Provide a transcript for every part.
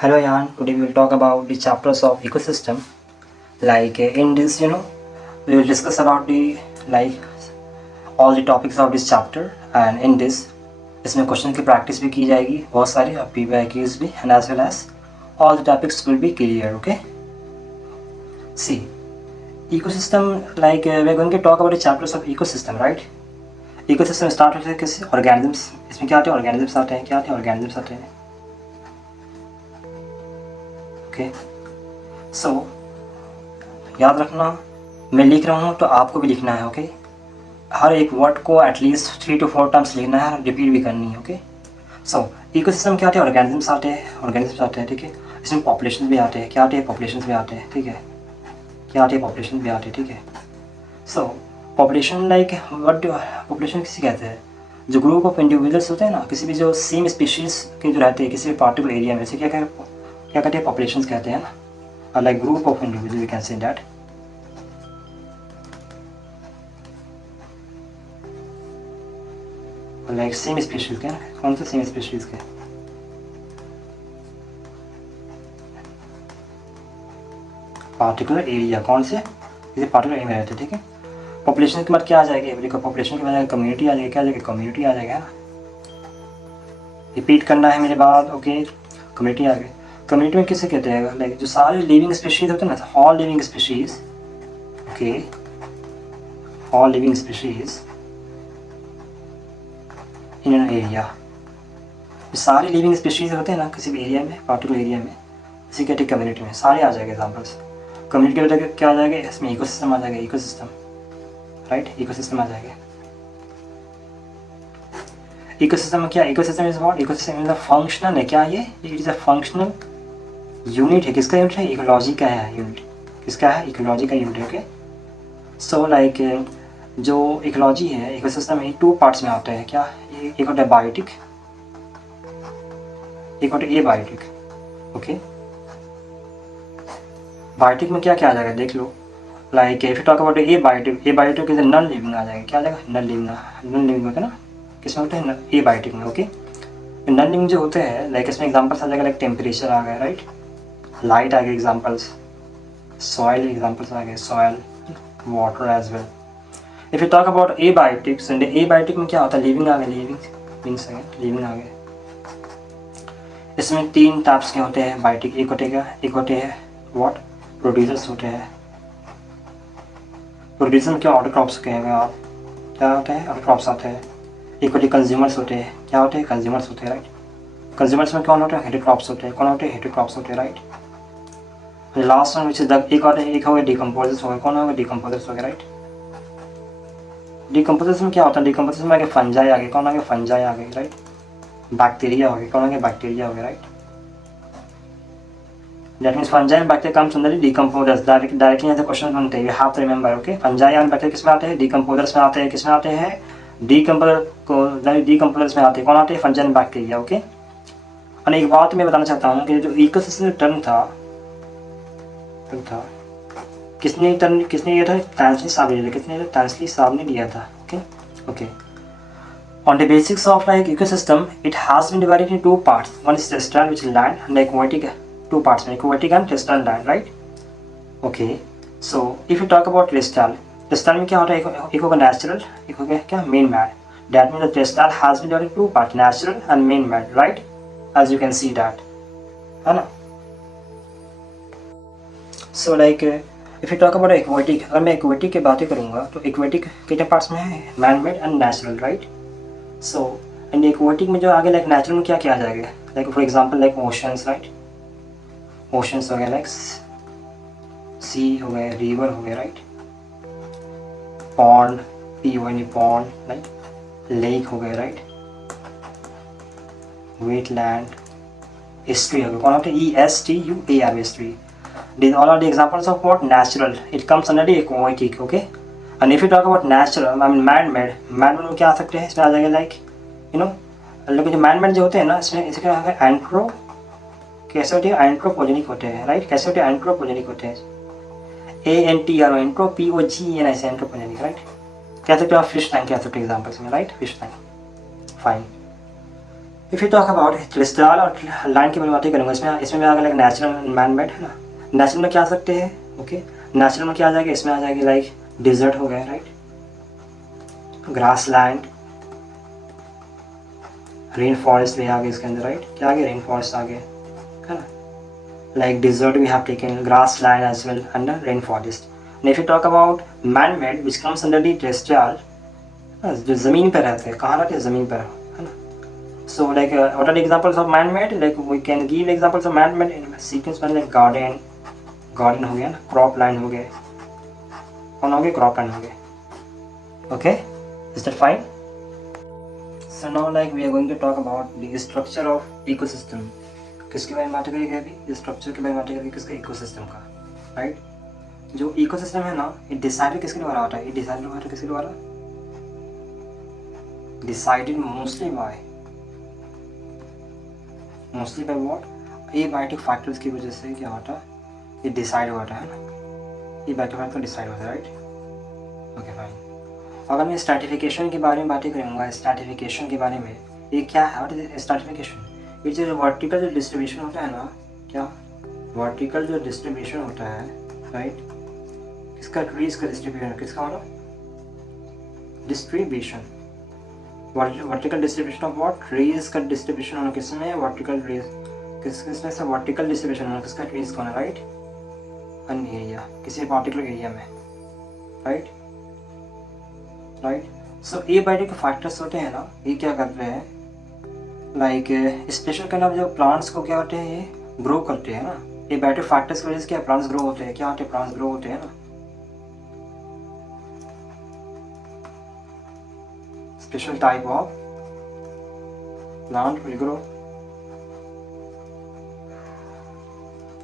Hello Jan, today we will talk about the chapters of ecosystem. In this, we will discuss about the like all the topics of this chapter, and in this इसमें question की practice भी की जाएगी बहुत सारी और PYQs भी, and as well as all the topics will be clear. Okay. See, ecosystem we are going to talk about the chapters of ecosystem, right? Ecosystem start होते हैं किससे? Organisms. इसमें क्या आते हैं? Organisms आते हैं. क्या आते हैं? Organisms आते हैं. ओके सो याद रखना, मैं लिख रहा हूँ तो आपको भी लिखना है. ओके हर एक वर्ड को एटलीस्ट 3 to 4 टाइम्स लिखना है, रिपीट भी करनी है. ओके सो इकोसिस्टम क्या आते हैं? ऑर्गेनिजम्स आते हैं. ठीक है, इसमें पॉपुलेशन भी आते हैं. क्या आते हैं? पॉपुलेशन भी आते हैं. ठीक है, क्या आते हैं? पॉपुलेशन भी आते हैं. ठीक है, सो पॉपुलेशन पॉपुलेशन किसी कहते हैं? जो ग्रुप ऑफ इंडिविजुअल्स होते हैं ना, किसी भी जो सेम स्पीशीज़ के जो रहते हैं किसी भी पार्टिकुलर एरिया में, से क्या कहते हैं? पॉपुलेशंस कहते हैं ना. Like group of individual we can say that. Like same species के. कौन से सेम स्पीशीज के? Particular area. कौन से? किसी पार्टिकुलर एरिया में रहते हैं. ठीक है, पॉपुलेशन के बाद क्या आ जाएगा? पॉपुलेशन के बाद कम्युनिटी आ जाएगी. क्या आ जाएगा? कम्युनिटी आ जाएगा ना. रिपीट करना है मेरे बाद. ओके, कम्युनिटी आ गई. कम्युनिटी में किसे कहते हैं? लाइक जो सारे लिविंग स्पीशीज होते हैं ना, all living species. Okay, all living species in an area. सारे लिविंग स्पीशीज होते हैं ना किसी भी एरिया में, पार्टिकुलर एरिया में, इसी कहते हैं कम्युनिटी में. सारे आ जाएंगे एग्जाम्पल्स. कम्युनिटी के वजह क्या आ जाएगा? इसमें इकोसिस्टम आ जाएगा. इकोसिस्टम, राइट, इकोसिस्टम आ जाएगा. इकोसिस्टम में क्या? Ecosystem is what? Ecosystem is a functional है. क्या ये? It is a functional unit है. किसका यूनिट है? इकोलॉजी का है यूनिट. किसका है? इकोलॉजी का यूनिट है. ओके सो लाइक जो इकोलॉजी है, इकोसिस्टम में 2 पार्ट्स में आते हैं. क्या? एक होता है बायोटिक, एक होता है एबायोटिक. ओके, बायोटिक में क्या क्या आ जाएगा देख लो. Like if you talk about abiotic, abiotic is non living आ जाएगा. क्या आ जाएगा? नॉन लिविंग होता है ना. किसमें होते हैं? एबायोटिक में. ओके, नॉन लिविंग जो होते हैं लाइक इसमें एग्जांपल्स आ जाएगा. लाइक टेम्परेचर आ गया, राइट, लाइट आ गए एग्जांपल्स, सॉइल एग्जांपल्स आ गए, soil, water as well. If you talk about abiotics, and abiotic में क्या होता है? लिविंग आ गए. लिविंग आ गए. इसमें 3 टाइप्स के होते हैं बायोटिक. एक होते हैं व्हाट? प्रोड्यूसर्स होते हैं. प्रोड्यूसर में क्या? ऑटो क्रॉप्स कहेंगे आप. क्या होते हैं? ऑटो क्रॉप्स आते हैं. एक होते कंज्यूमर्स होते हैं. क्या होते हैं? कंज्यूमर्स होते हैं, राइट. कंज्यूमर्स में कौन होते हैं? हेटेरोक्रॉप्स होते हैं. कौन होते हैं? हेटेरोक्रॉप्स होते हैं, right. Last one which is एक हो गए डिकम्पोजर्स हो गए. कौन हो गए? डिकम्पोजर्स हो गए, राइट. डिकम्पोजर्स में क्या होता है? डिकम्पोजर्स में आगे फंजाई आ गए. कौन आ गए? फंजाई आ गए, राइट. बैक्टीरिया हो गए. कौन आ गए? बैक्टीरिया हो गए, right. That means fungi and bacteria comes under decomposers. Directly यहाँ से क्वेश्चन बनते हैं. You have to remember. Okay, fungi and bacteria किस में आते हैं? डिकम्पोजर्स में आते हैं. किस में आते हैं? डिकम्पोजर्स में आते हैं. कौन आते हैं? Fungi and bacteria. ओके, और एक बात मैं बताना चाहता हूँ कि जो इकोसिस्टम टर्म था किसने दिया था? टैंसली साहब ने. किसने? टैंसली साहब ने दिया था. Okay On the basics of like ecosystem, it has been divided into 2 parts. One is terrestrial, which is land, and aquatic. 2 parts, aquatic and terrestrial land, right? Okay. So if you talk about terrestrial में क्या होता है? एक होगा natural, एक होगा क्या? man-made. That means the terrestrial has been divided into 2 parts, natural and man-made, right? As you can see that, है ना? So like if you talk about aquatic, अगर मैं aquatic की बातें करूँगा तो aquatic कितने पार्ट्स में है? man-made and natural, right? So and aquatic में जो आगे लाइक नेचुरल में क्या क्या आ जाएगा? Like for example like oceans, right. Oceans हो गया, लाइक सी हो गए, रिवर हो गया, right. Pond, pond, like lake हो गया, राइट. वेटलैंड, एस्ट्री हो गया. कौन होता है? ESTUAR, एस्ट्री. These all are the examples of what? Natural. It comes under the aquatic. Okay. And if you talk about natural, I mean man-made में क्या आ सकते हैं? इसमें आ जाएगा लाइक लेकिन जो man-made जो होते हैं ना, इसमें इसके एंट्रो कैसे होते हैं? एंट्रोपोजेनिक होते हैं, राइट. कैसे होते हैं? एंट्रोपोजेनिक होते हैं. ANTRO, एंट्रो, POGEN, ऐसे एंट्रोपोजेनिक, राइट. कह सकते हो आप फिश टैंक कह सकते हो एग्जाम्पल्स में, right. Fish tank, fine. If you talk about cholesterol और लाइन की मैं बातें करूँगा, इसमें आ गया नेचुरल मैन मेड है ना। नेचुरल में क्या आ सकते हैं, ओके, नेचुरल में क्या आ जाएगा, इसमें आ जाएगी लाइक डिजर्ट हो गया, right, grass land, rain forest भी आ गए इसके अंदर, राइट, क्या आ गया, रेन फॉरेस्ट आ गए, है ना, like desert we have taken grassland as well and rainforest. And if you talk about man-made which comes under the terrestrial, जो ज़मीन पर रहते हैं, कहाँ रहते हैं, ज़मीन पर, है ना. So like what are the examples of man-made? Like we can give examples of man-made in sequence में, like garden हो गया ना, crop line हो गए, कौन हो गए, crop line हो गए. Okay, is that fine? So now like we are going to talk about the structure of ecosystem. किसके बारे में बात करेंगे अभी, स्ट्रक्चर के बारे में बात करेंगे, किसका, इकोसिस्टम का, राइट. जो इकोसिस्टम है ना, ये डिसाइडेड किसके द्वारा होता है, ये डिसाइडेड होता है किसके द्वारा, decided mostly by what, abiotic factors की वजह से क्या होता है, ये डिसाइड होता है ना, एबायोटिक फैक्टर डिसाइड होता है, राइट. Okay fine. अगर मैं स्ट्रैटिफिकेशन के बारे में बातें करूँगा, स्ट्रैटिफिकेशन के बारे में, ये क्या है, व्हाट इज स्ट्रैटिफिकेशन, ये जो वर्टिकल जो डिस्ट्रीब्यूशन होता है ना, क्या वर्टिकल जो डिस्ट्रीब्यूशन होता है, राइट, किसका, ट्रीज का डिस्ट्रीब्यूशन, किसका होना, distribution, vertical distribution of what, trees का डिस्ट्रीब्यूशन होना किसमें, वर्टिकल ट्रीज, किसमें से वर्टिकल डिस्ट्रीब्यूशन होना किसका, ट्रीज का होना, राइट, एन एरिया, किसी पार्टिकुलर एरिया में, राइट. सो ये बायोटिक फैक्टर्स होते हैं ना, ये क्या करते हैं, लाइक स्पेशल काइंड ऑफ जो प्लांट्स को क्या होते हैं, ये ग्रो करते हैं ना, ये बायोटिक फैक्टर्स की वजह से क्या प्लांट्स ग्रो होते हैं, क्या होते हैं, प्लांट्स ग्रो होते हैं ना, special type of plant will grow.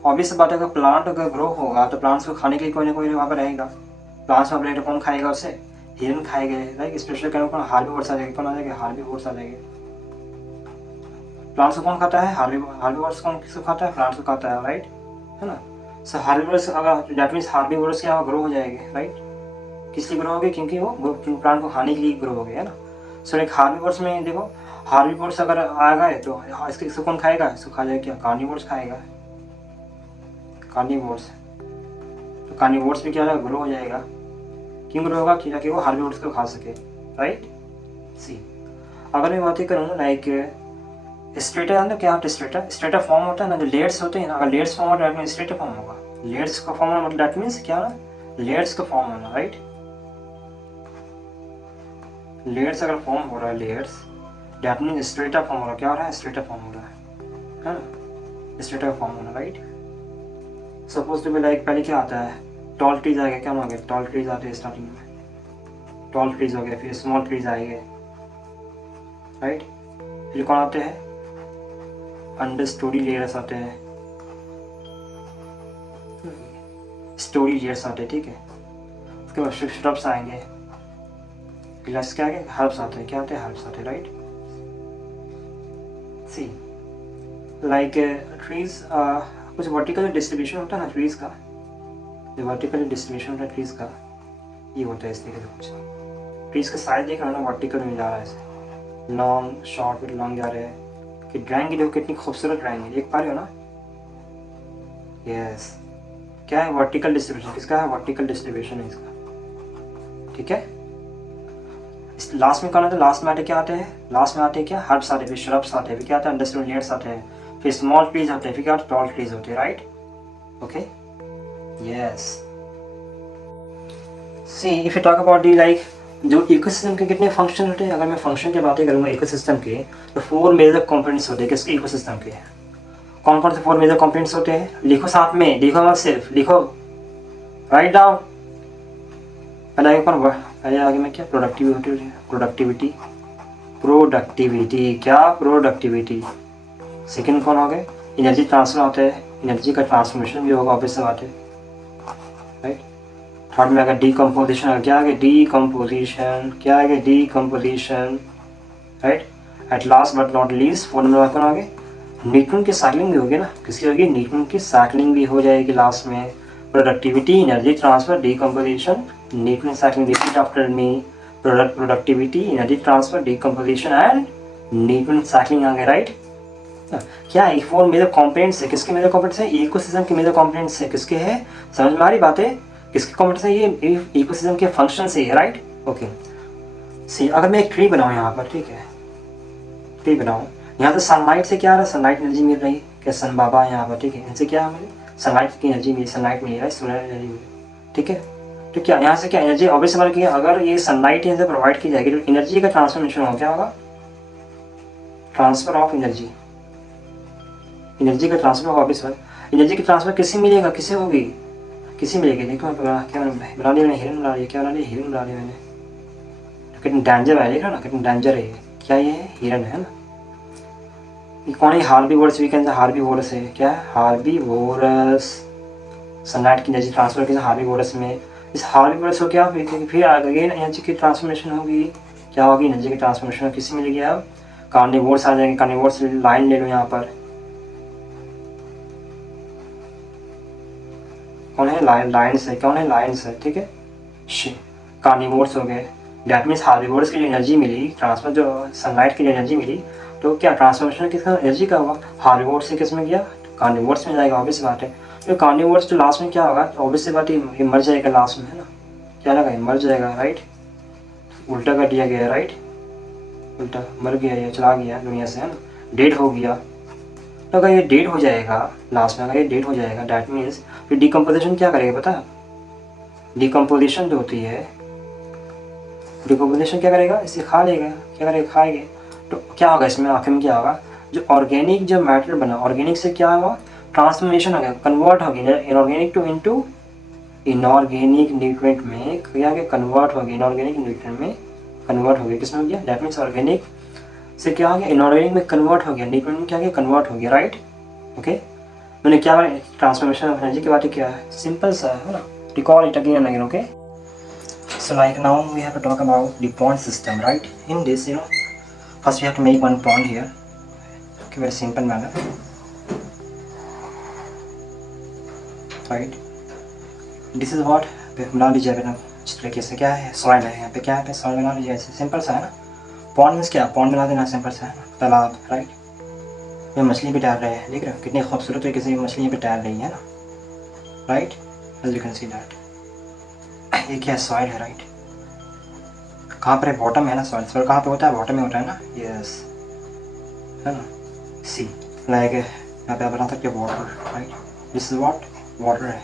Obvious बात है, अगर प्लांट अगर ग्रो होगा तो प्लांट्स को खाने के लिए कोई ना कोई वहाँ पर रहेगा, प्लांट्स में रहेगा, कौन खाएगा उसे, हिरन खाएंगे, like special kind of herbivores आ जाएगा, कौन आ जाएगा, हार्बीवोर्स आ जाएंगे. प्लांट्स को कौन खाता है, हार्बीवोर्स कौन किसको खाता है, प्लांट्स को खाता है, राइट, है ना. सो हार्बीवोर्स अगर दैट मीन्स हार्बीवोर्स क्या ग्रो हो जाएंगे, राइट, किस लिए ग्रो हो गए, क्योंकि वो प्लांट को खाने के लिए ग्रो हो गए, है ना. सो एक हार्बीवोर्स में देखो, हार्बीवोर्स अगर आ गए तो इसको कौन खाएगा, इसको खा जाएगा क्या, कार्निवोर्स खाएगा, कार्निवोर्स. तो कार्निवोर्स भी क्या है, ग्रो हो जाएगा, क्यों ग्रो होगा, क्योंकि वो हार्बीवोर्स को खा सके, राइट. सी अगर मैं बातें करूँ लाइक स्ट्रेटा अंदर क्या होता है, स्ट्रेटा फॉर्म होता है ना, जो लेयर्स होते हैं ना, अगर लेयर्स फॉर्म होता है स्ट्रेटा फॉर्म होगा, लेयर्स का फॉर्म होना मतलब दैट मीन्स क्या ना, लेयर्स का फॉर्म होना, राइट. लेयर्स अगर फॉर्म हो रहा है, layers that means strata form हो रहा है, क्या हो रहा है, स्ट्रेटा फॉर्म हो रहा है ना, स्ट्रेटा फॉर्म होना, right. Suppose to be like पहले क्या आता है, टॉल ट्रीज आएगा, क्या मांगे, टॉल ट्रीज आते हैं स्टार्टिंग में, टॉल ट्रीज हो गए, फिर स्मॉल ट्रीज आएंगे, राइट. फिर कौन आते हैं, अंडर स्टोरी लेयर्स आते हैं, स्टोरी लेयर्स आते हैं, ठीक है. उसके बाद श्रब्स आएंगे, ग्लास क्या आएंगे, हर्ब्स आते हैं, क्या आते हैं, हर्ब्स आते हैं, राइट. सी लाइक ट्रीज कुछ वर्टिकल डिस्ट्रीब्यूशन होता है ना ट्रीज का, जो वर्टिकल डिस्ट्रीब्यूशन होता है ट्रीज का, ये होता है इस तरीके से. कुछ ट्रीज का साइज देख रहा है ना, वर्टिकल में जा रहा है, ऐसे लॉन्ग शॉर्ट विद लॉन्ग जा रहे हैं, कि ड्राइंग की देखो कितनी खूबसूरत ड्राइंग है, देख पा रहे हो ना. यस, क्या है, वर्टिकल डिस्ट्रीब्यूशन, किसका है, वर्टिकल डिस्ट्रीब्यूशन है इसका, ठीक है. इस लास्ट में कौन आता है, लास्ट में आते क्या आते हैं, लास्ट में आते हैं क्या, हर्ब्स आते हैं, फिर श्रब्स आते हैं, फिर क्या आता है, अंडरस्टोरी लेयर्स आते हैं, फिर स्मॉल ट्रीज आते हैं, फिर क्या आते हैं, टॉल ट्रीज होते हैं, right. Okay, yes. See if you talk about the like जो इकोसिस्टम के कितने फंक्शन होते हैं, अगर मैं फंक्शन की बातें करूँगा इकोसिस्टम के, तो 4 मेजर कंपोनेंट्स होते हैं किसके, इकोसिस्टम के. कौन कौन से 4 मेजर कंपोनेंट्स होते हैं, लिखो साथ में, लिखो मत सिर्फ, लिखो, राइट डाउन. पहले आगे में क्या, प्रोडक्टिविटी, क्या, प्रोडक्टिविटी. सेकंड कौन हो गए, एनर्जी ट्रांसफर होता है, एनर्जी का ट्रांसफॉर्मेशन भी होगा, ऑब्वियस बात है, राइट. थर्ड में अगर डीकम्पोजिशन, क्या आगे, डीकम्पोजिशन, क्या आगे, decomposition, right. At last but not least 4 number कौन आगे, न्यूट्रॉन की साइक्लिंग भी होगी ना, किसकी होगी, न्यूट्रॉन की साइक्लिंग भी हो जाएगी लास्ट में. Productivity, energy transfer, decomposition, neutron cycling, repeat after me, productivity, energy transfer, decomposition and newton cycling आ गया, राइट। क्या है, फोर मेजर कॉम्पोनेंट्स है, किसके मेजर कॉम्पोनेंट्स है, इकोसिस्टम के मेजर कॉम्पोनेंट्स है, किसके है, समझ में आ रही बात है, किसके कॉम्पोनेंट्स है, ये इकोसिस्टम के फंक्शन से है, राइट। ओके सी, अगर मैं एक ट्री बनाऊँ यहाँ पर, ठीक है, ट्री बनाऊँ, यहाँ से सनलाइट से क्या आ रहा है, सनलाइट एनर्जी मिल रही है, क्या सन बाबा है यहाँ पर, ठीक है, इनसे क्या मुझे सनलाइट की एनर्जी मिली, सनलाइट मिली, राइट, सोलर एनर्जी मिली, ठीक है। तो क्या यहाँ से क्या एनर्जी ऑब्वियस सवाल किया, अगर ये सनलाइट यहाँ से प्रोवाइड की जाएगी तो एनर्जी का ट्रांसफॉर्मेशन हो, क्या होगा, ट्रांसफर ऑफ एनर्जी, एनर्जी का ट्रांसफर होगा ऑब्वियस बात। एनर्जी की ट्रांसफर किससे मिलेगा, किससे होगी, किसी मिलेगी, देखो क्या बना लिया मैंने, हिरन बना लिया, क्या बना लिया, हिरन बना लिया मैंने, तो कितनी डेंजर है, देख रहा ना कितनी डेंजर है ये, क्या ये है, हिरन है ना। ये कौन है, हार्बीवोरस, वीकेंड हार्बीवोरस है, क्या है, हार्बीवोरस, सनलाइट की एनर्जी ट्रांसफर की हार्बीवोरस में, इस हार्बीवोरस को क्या फिर अगेन एनर्जी की ट्रांसफॉर्मेशन होगी, क्या होगी, एनर्जी की ट्रांसफॉर्मेशन किससे मिलेगी, अब कार्निवोर्स आ जाएंगे, कार्निवोर्स लाइन ले लो यहाँ पर, कौन है, लायंस है, कौन है, लायंस है, ठीक है, कार्निवोर्स हो गए, डैट मीन्स हार्बिवोर्स की जो एनर्जी मिली ट्रांसफर, जो सनलाइट की जो एनर्जी मिली, तो क्या ट्रांसफॉर्मेशन किसका, एनर्जी का हुआ, हार्बिवोर्स से किस में गया, कार्निवोर्स में जाएगा, ऑब्वियस बात है। तो कार्निवोर्स जो लास्ट में क्या होगा, ऑब्वियस बात है, ये मर जाएगा लास्ट में, है ना, क्या लगा, ये मर जाएगा, राइट, उल्टा कर दिया गया, राइट, उल्टा मर गया, ये चला गया दुनिया से, है ना, डेड हो गया। तो अगर ये डेड हो जाएगा लास्ट में, अगर ये डेड हो जाएगा डैट मीन्स फिर डिकम्पोजिशन क्या करेगा पता है, डिकम्पोजिशन जो होती है, डिकम्पोजिशन क्या करेगा, इसे खा लेगा, क्या करेगा, खाएगा, तो क्या होगा इसमें आखिर में, क्या होगा, जो ऑर्गेनिक जो मैटर बना, ऑर्गेनिक से क्या हुआ, ट्रांसफॉर्मेशन हो गया, कन्वर्ट हो गया, inorganic to into inorganic nutrient में क्या गया, कन्वर्ट हो गया, इनऑर्गेनिक न्यूट्रिएंट में कन्वर्ट हो गया, किसमें हो गया, दैट मीन्स ऑर्गेनिक से क्या हो गया, इनऑर्गेनिक में कन्वर्ट हो गया, न्यूट्रिएंट में क्या गया, कन्वर्ट हो गया, राइट। ओके, मैंने क्या ट्रांसफॉर्मेशन ऑफ एनर्जी की बात किया है, सिंपल सा है ना, recall it again and again, okay. So like now we have to talk about the pond system, right? In this, first we have to make one pond here. Okay, very simple manner, right? This is what बना लीजिए ना इस तरीके से, क्या है, soil है, यहाँ पे क्या है, सॉइल बना लीजिए ऐसे, सिंपल सा है ना। पॉन्ड मीन्स क्या, पॉन्ड बना देना, सिंपल सा है ना, तालाब, राइट। ये मछली भी तैर रहे हैं, देख रहे हो कितनी खूबसूरत तरीके से मछलियाँ भी तैर रही है ना, right, as you can see that. ये क्या है, सॉइल है, राइट, कहाँ पर है, बॉटम है ना, सॉइल, सॉइल कहाँ पे होता है, बॉटम में होता है ना, यस, है ना, सी, लाइक यहाँ पे आप बना सकते हो water, right, this is what, water है,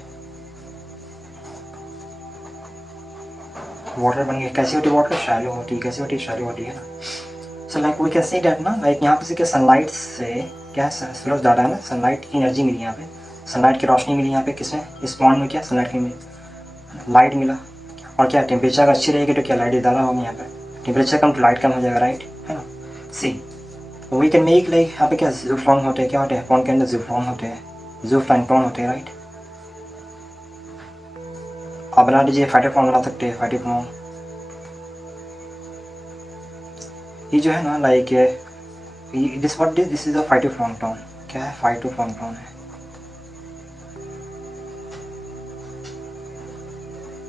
वाटर बन गया, कैसी होती है वाटर, शैलो होती है, कैसी होती है, शैलो होती है ना। So like we can see that ना, लाइक यहाँ पे से क्या, सनलाइट से क्या सूरज डाला है ना, सनलाइट की एनर्जी मिली यहाँ पे, सनलाइट की रोशनी मिली यहाँ पे, किसमें, इस पॉइंट में, क्या सनलाइट की मिली, लाइट मिला, और क्या टेम्परेचर अच्छी रहेगी तो क्या लाइट ज़्यादा होगी यहाँ पे, टेम्परेचर कम तो लाइट कम हो जाएगा, राइट, है ना। सी वी कैन मेक लाइक यहाँ पे क्या ज़ूफ्लॉन्ग होते हैं, क्या होते हैं, पॉन्ड के अंदर ज़ूफ्लॉन्ग होते हैं, ज़ूप्लैंक्टन होते हैं, राइट। आप बना लीजिए, फाइटोप्लॉन्क बना सकते हैं, फाइटोप्लॉन्क, ये जो है ना like this what this is a phytoplankton, क्या है, फाइटोप्लैंक्टन है,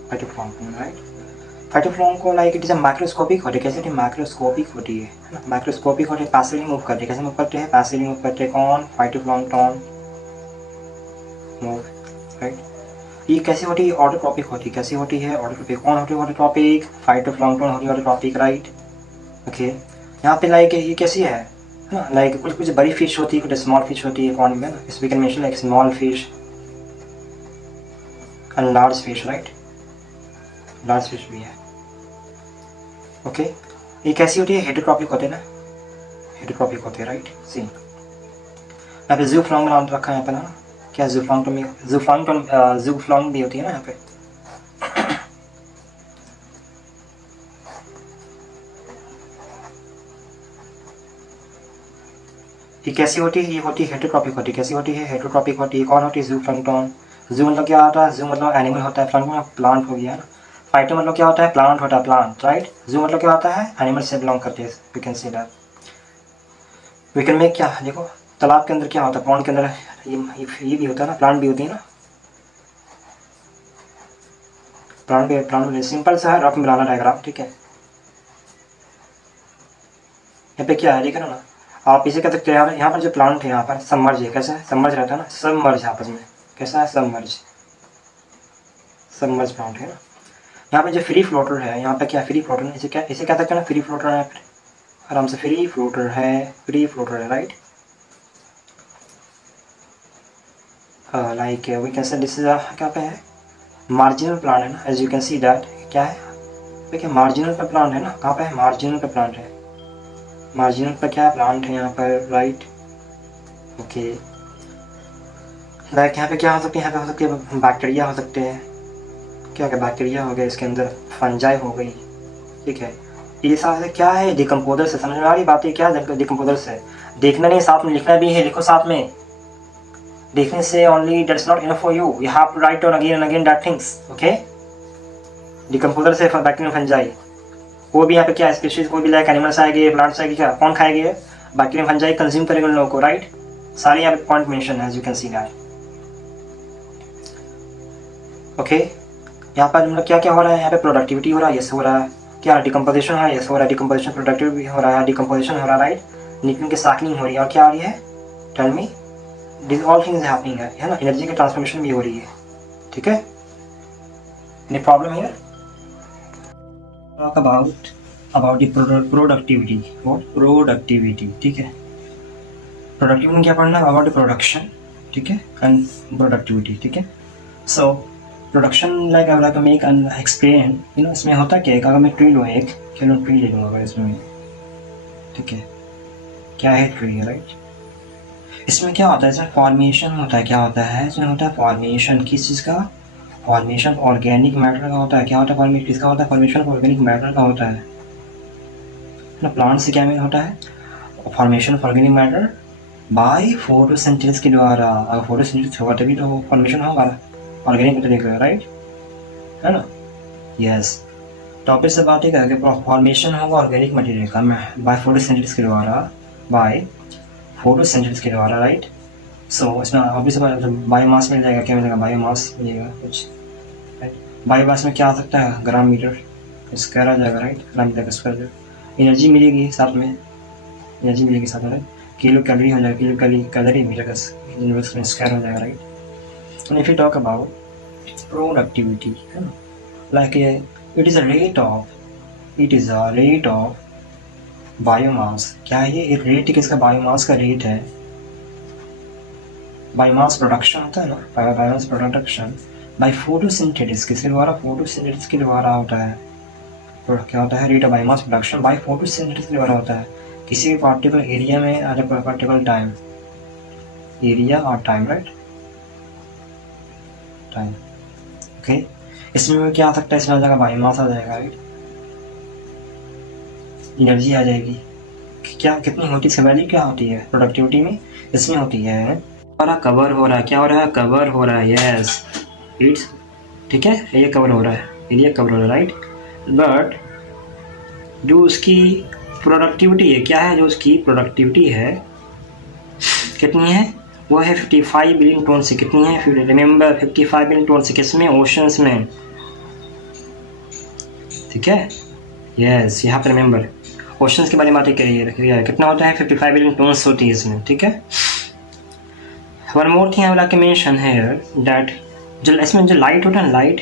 फाइटोप्लैंक्टन, राइट। फाइटोप्लैंक्टन को like it is a microscopic होती है, कैसे होती है, माइक्रोस्कोपिक होती है ना, माइक्रोस्कोपिक होती है, पैसिवली मूव करती है, कैसे मूव करते हैं, पैसिवली मूव करते हैं, कौन, फाइटोप्लैंक्टन मूव, राइट। ये कैसी होती है, ऑटोट्रॉपिक होती है, कैसी होती है, ऑटोट्रॉपिक, कौन होती है ऑटोट्रॉपिक, फाइटोप्लैंक्टन होती है ऑटोट्रॉपिक, राइट। ओके, यहाँ पे लाइक ये कैसी है ना, लाइक कुछ कुछ बड़ी फिश होती है, कुछ स्मॉल फिश होती है पानी में ना, इस we can mention like small fish and large fish, right, large fish भी है। ओके, ये कैसी होती है, हेटरोट्रॉपिक होते हैं ना, हेटरोट्रॉपिक होते हैं, राइट। सी यहाँ पे ज़ूफ्लॉन्क नाम रखा है यहाँ पे ना, क्या ज़ूफ्लॉन्क भी होती है ना यहाँ पे। ये कैसी होती है, ये होती है हेटरोट्रॉपिक होती है, कैसी होती है, हेटरोट्रॉपिक होती है, कौन होती है, ज़ूप्लैंक्टन। ज़ू मतलब क्या होता है, ज़ू मतलब एनिमल होता है, प्लांट मतलब प्लांट हो गया ना, फाइटो मतलब क्या होता है, प्लांट होता है, प्लांट, राइट। ज़ू मतलब क्या होता है, एनिमल से बिलोंग करते हैं, we can see that. We can make क्या, देखो तालाब के अंदर क्या होता है, पॉन्ड के अंदर ये भी होता है ना, प्लांट भी होती है ना, प्लांट भी सिंपल सा है, रफ में बनाना डायग्राम, ठीक है। यहाँ पे क्या है देख रहे हो ना, आप इसे कह सकते हैं यहाँ पर जो प्लांट है यहाँ पर सबमर्ज है, कैसा है सबमर्ज रहता है ना, सबमर्ज आपस में कैसा है सबमर्ज, सबमर्ज प्लांट है ना। यहाँ पे जो फ्री फ्लोटर है यहाँ पे क्या फ्री फ्लोटर है, इसे क्या सकते हैं ना, फ्री फ्लोटर है, आराम से फ्री फ्लोटर है right. Like we can say this is क्या पे है मार्जिनल प्लांट है ना, as you can see that क्या है देखिए मार्जिनल पे प्लांट है ना, कहाँ पे है मार्जिनल पे प्लांट है, मार्जिनल पे क्या प्लांट है यहाँ पर राइट। ओके लाइक यहाँ पे क्या हो सकते हैं, यहाँ पे हो सकते हैं बैक्टीरिया हो सकते हैं, क्या क्या बैक्टीरिया हो गया इसके अंदर, फंजाई हो गई, ठीक है। ये सारे क्या है डिकम्पोजर से, समझ में आ रही बात है क्या डिकम्पोजर से, देखना नहीं साथ में लिखना भी है, लिखो साथ में, देखने से only that's not enough for you have to write down again and again that things okay. Decomposer से बैक्टीरिया फंजाई, वो भी यहाँ पे क्या स्पीशीज कोई भी लाइक एनिमल्स आएंगे प्लांट्स आएंगे, क्या कौन खाएंगे बैक्टीरिया फंजाई कंज्यूम करेंगे उन लोगों को राइट। सारे यहाँ पे पॉइंट मेंशन है as you can see that okay. यहाँ पर मतलब क्या क्या हो रहा है, यहाँ पे प्रोडक्टिविटी हो रहा है, यस हो रहा है, क्या डिकम्पोजिशन है, यस हो रहा है, डिकम्पोजिशन प्रोडक्टिविटी हो रहा है, डिकम्पोजिशन हो रहा है राइट, न्यूक्लियन की साइक्लिंग हो रही है, और क्या आ रही है tell me this all things happening है ना, एनर्जी की ट्रांसफॉर्मेशन भी हो रही है, ठीक है। Any problem here, talk about the productivity, what productivity, ठीक है। प्रोडक्टिविटी में क्या पढ़ना है, अबाउट द प्रोडक्शन, ठीक है, एंड प्रोडक्टिविटी, ठीक है। So production like I like make and explain you know, इसमें होता क्या है, अगर मैं ट्री लूँ एक, चलो ट्री ले लूँगा इसमें, ठीक है, क्या है ट्री राइट। इसमें क्या होता है, इसमें फॉर्मेशन होता है, क्या होता है इसमें होता है फॉर्मेशन, किस चीज़ का फॉर्मेशन, ऑर्गेनिक मैटर का होता है, क्या होता है फॉर्मेशन किसका होता है, फॉर्मेशन ऑर्गेनिक मैटर का होता है ना। प्लांट से क्या में होता है formation of organic matter by photosynthesis के द्वारा, अगर फोटोसिंथेसिस होगा तभी तो फॉर्मेशन होगा ऑर्गेनिक मैटर का राइट, है ना। यस टॉपिक से बात है कि फॉर्मेशन होगा ऑर्गेनिक मटेरियल का बाय फोटोसिंथेसिस के द्वारा, बाय फोटोसिंथेसिस के द्वारा राइट। सो इसमें ऑब्वियस बायोमास मिल जाएगा, क्या मिलेगा बायोमास मिलेगा कुछ, बायोमास में क्या आ सकता है ग्राम मीटर स्क्वायर आ जाएगा right, gram meter square, energy मिलेगी साथ में, एनर्जी मिलेगी साथ में, किलो कैलोरी हो जाएगा, किलो कैलोरी मीटर का स्क्वायर हो जाएगा right. And if you talk about productivity है ना, like it is a rate of biomass, क्या है ये रेट किसका, बायोमास का रेट है, बायोमास प्रोडक्शन होता है ना, बायोमास प्रोडक्शन बाय फोटोसिंथेसिस, किसके द्वारा फोटोसिंथेसिस के द्वारा होता है, तो क्या होता है rate of biomass production by photosynthesis के द्वारा होता है किसी भी पार्टिकुलर एरिया में at a particular time, area और टाइम राइट, टाइम ओके। इसमें क्या आ सकता है, इसमें आ जाएगा बायोमास आ जाएगा राइट, एनर्जी आ जाएगी, क्या कितनी होती है, वैल्यू क्या होती है प्रोडक्टिविटी में, इसमें होती है हमारा कवर हो रहा है, क्या हो रहा है कवर हो रहा है, यस इट्स ठीक है, ये कवर हो रहा है, एरिया कवर हो रहा है राइट। बट जो उसकी प्रोडक्टिविटी है, क्या है जो उसकी प्रोडक्टिविटी है कितनी है, वो है 55 बिलियन टन से, कितनी है रिमेंबर 55 बिलियन टन से, किसमें ओशंस में, ठीक है। यस यहाँ पर रिमेंबर ओशंस के बारे में बातें करिए, कितना होता है 55 बिलियन टन्स होती है इसमें, ठीक है। One more thing I would like to mention here that जो इसमें जो लाइट होता है ना, लाइट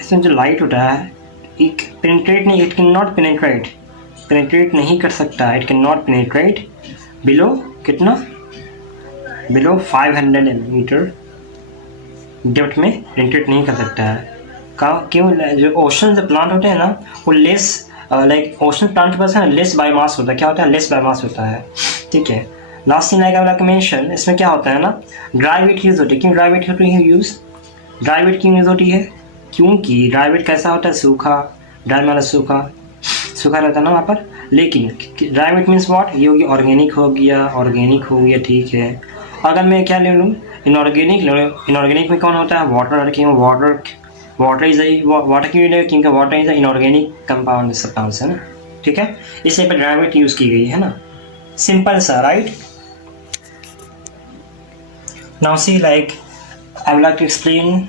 इसमें जो लाइट होता है पेनिट्रेट नहीं, इट कैन नॉट पेनिट्रेट नहीं कर सकता, it can not penetrate below कितना, बिलो 500 मीटर डेप्थ में पेनिट्रेट नहीं कर सकता है। क्यों, जो ओशन जो प्लांट होते हैं ना वो लेस लाइक ओशन प्लांट के पास है लेस बायोमास होता है, क्या होता है लेस बायोमास होता है, ठीक है। लास्ट थिंग लाइक मेंशन, इसमें क्या होता है ना ड्राई वेट यूज होती है, क्यों dry weight use dry weight क्यों यूज होती है, क्योंकि ड्राई वेट कैसा होता है सूखा, ड्राई मतलब सूखा रहता है ना वहाँ पर, लेकिन ड्राई वेट मीन्स व्हाट, ये हो गया ऑर्गेनिक हो गया ठीक है। अगर मैं क्या ले लूँ इनऑर्गेनिक में कौन होता है वाटर, क्यों वाटर क्यों ले, क्योंकि water is inorganic compound substance है ना, ठीक है। इसलिए पर ड्राई वेट यूज़ की गई है ना, सिंपल सा right. Now see like I would like to explain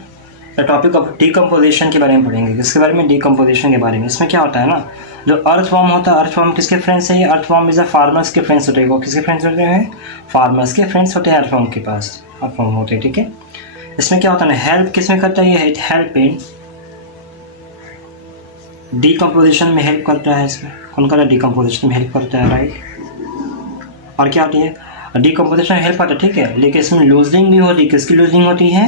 the topic of decomposition के बारे में पढ़ेंगे। किसके बारे में? डीकम्पोजिशन के बारे में। इसमें क्या होता है ना, जो अर्थवॉर्म होता है, अर्थवॉर्म किसके फ्रेंड्स है? ये अर्थवॉर्म इज अ फार्मर्स के फ्रेंड्स होते हैं। वो किसके फ्रेंड्स होते हैं? फार्मर्स के फ्रेंड्स होते हैं अर्थवॉर्म के पास, अर्थवॉर्म होते हैं, ठीक है। इसमें क्या होता है ना, हेल्प किसमें करता है? ये हेल्प इन डीकम्पोजिशन में हेल्प करता है। इसमें कौन करता है? डीकम्पोजिशन में हेल्प करता है, राइट। और क्या होती है? डीकम्पोजिशन हेल्प करता है, ठीक है, लेकिन इसमें लूजिंग भी होती है। किसकी लूजिंग होती है?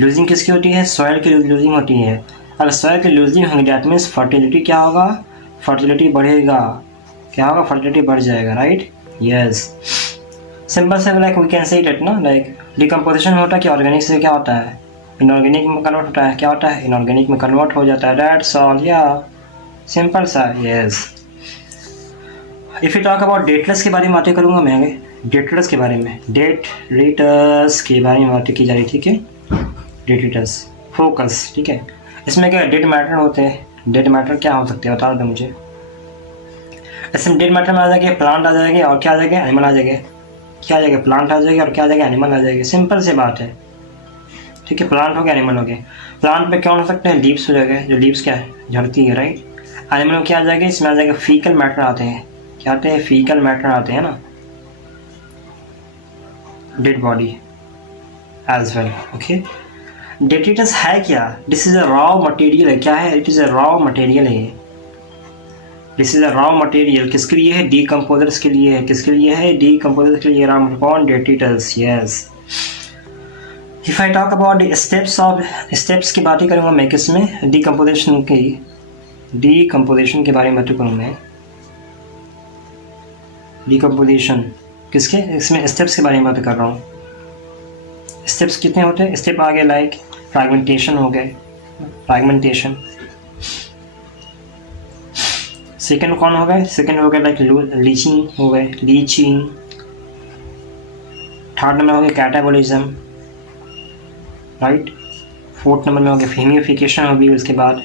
लूजिंग किसकी होती है? सॉइल की लूजिंग होती है। अगर सॉइल की लूजिंग होगी दैट मीन्स फर्टिलिटी क्या होगा? फर्टिलिटी बढ़ेगा। क्या होगा? फर्टिलिटी बढ़ जाएगा, राइट। यस, सिंपल से like we can say it ना, लाइक डिकम्पोजिशन होता है कि ऑर्गेनिक से क्या होता है? इनऑर्गेनिक में कन्वर्ट होता है। क्या होता है? इनऑर्गेनिक में कन्वर्ट हो जाता है। दैट्स ऑल, या सिंपल सा। Yes, if you talk about dateless के बारे में बातें करूँगा मैं आगे। डेटलेस के बारे में, डेटलेस के बारे में बातें की जा रही, ठीक है। डेटलेस फोकस, ठीक है। इसमें क्या डेड मैटर होते हैं? डेड मैटर क्या हो सकते हैं बता दो मुझे। इसमें डेड मैटर में आ जाएगा प्लांट आ जाएंगे और क्या आ जाएगा? एनिमल आ जाएंगे। क्या आ जाएगा? प्लांट आ जाएगा और क्या आ जाएगा? एनिमल आ जाएगा। सिंपल सी बात है, ठीक है। प्लांट हो गया, एनिमल हो गया। प्लांट में क्या हो सकते हैं? लीव्स हो जाएगा, जो लीव्स क्या है? झड़ती है, राइट। एनिमल में क्या आ जाएगा? इसमें आ जाएगा फीकल मैटर आते हैं। क्या आते हैं? फीकल मैटर आते हैं ना, dead body as well, okay. Detritus है क्या? This is a raw material है। क्या है? It is a raw material है। This is a raw material किसके लिए है? डीकम्पोजर्स के लिए है। किसके लिए है? डीकम्पोजर्स के लिए। रॉ कौन? Detritus, yes. If I talk about steps की बातें करूँगा मैं किसमें? डीकम्पोजिशन की, डीकम्पोजिशन के बारे में बात करूँ मैं। डीकम्पोजिशन किसके? इसमें स्टेप्स के बारे में बात कर रहा हूँ। स्टेप्स कितने होते हैं? स्टेप आगे लाइक फ्रैगमेंटेशन हो गए, फ्रैगमेंटेशन। सेकंड कौन हो गए? सेकंड हो गए लाइक लीचिंग हो गए, लीचिंग। थर्ड नंबर हो गया कैटाबोलिज्म, राइट। फोर्थ नंबर में हो गया ह्यूमिफिकेशन होगी। उसके बाद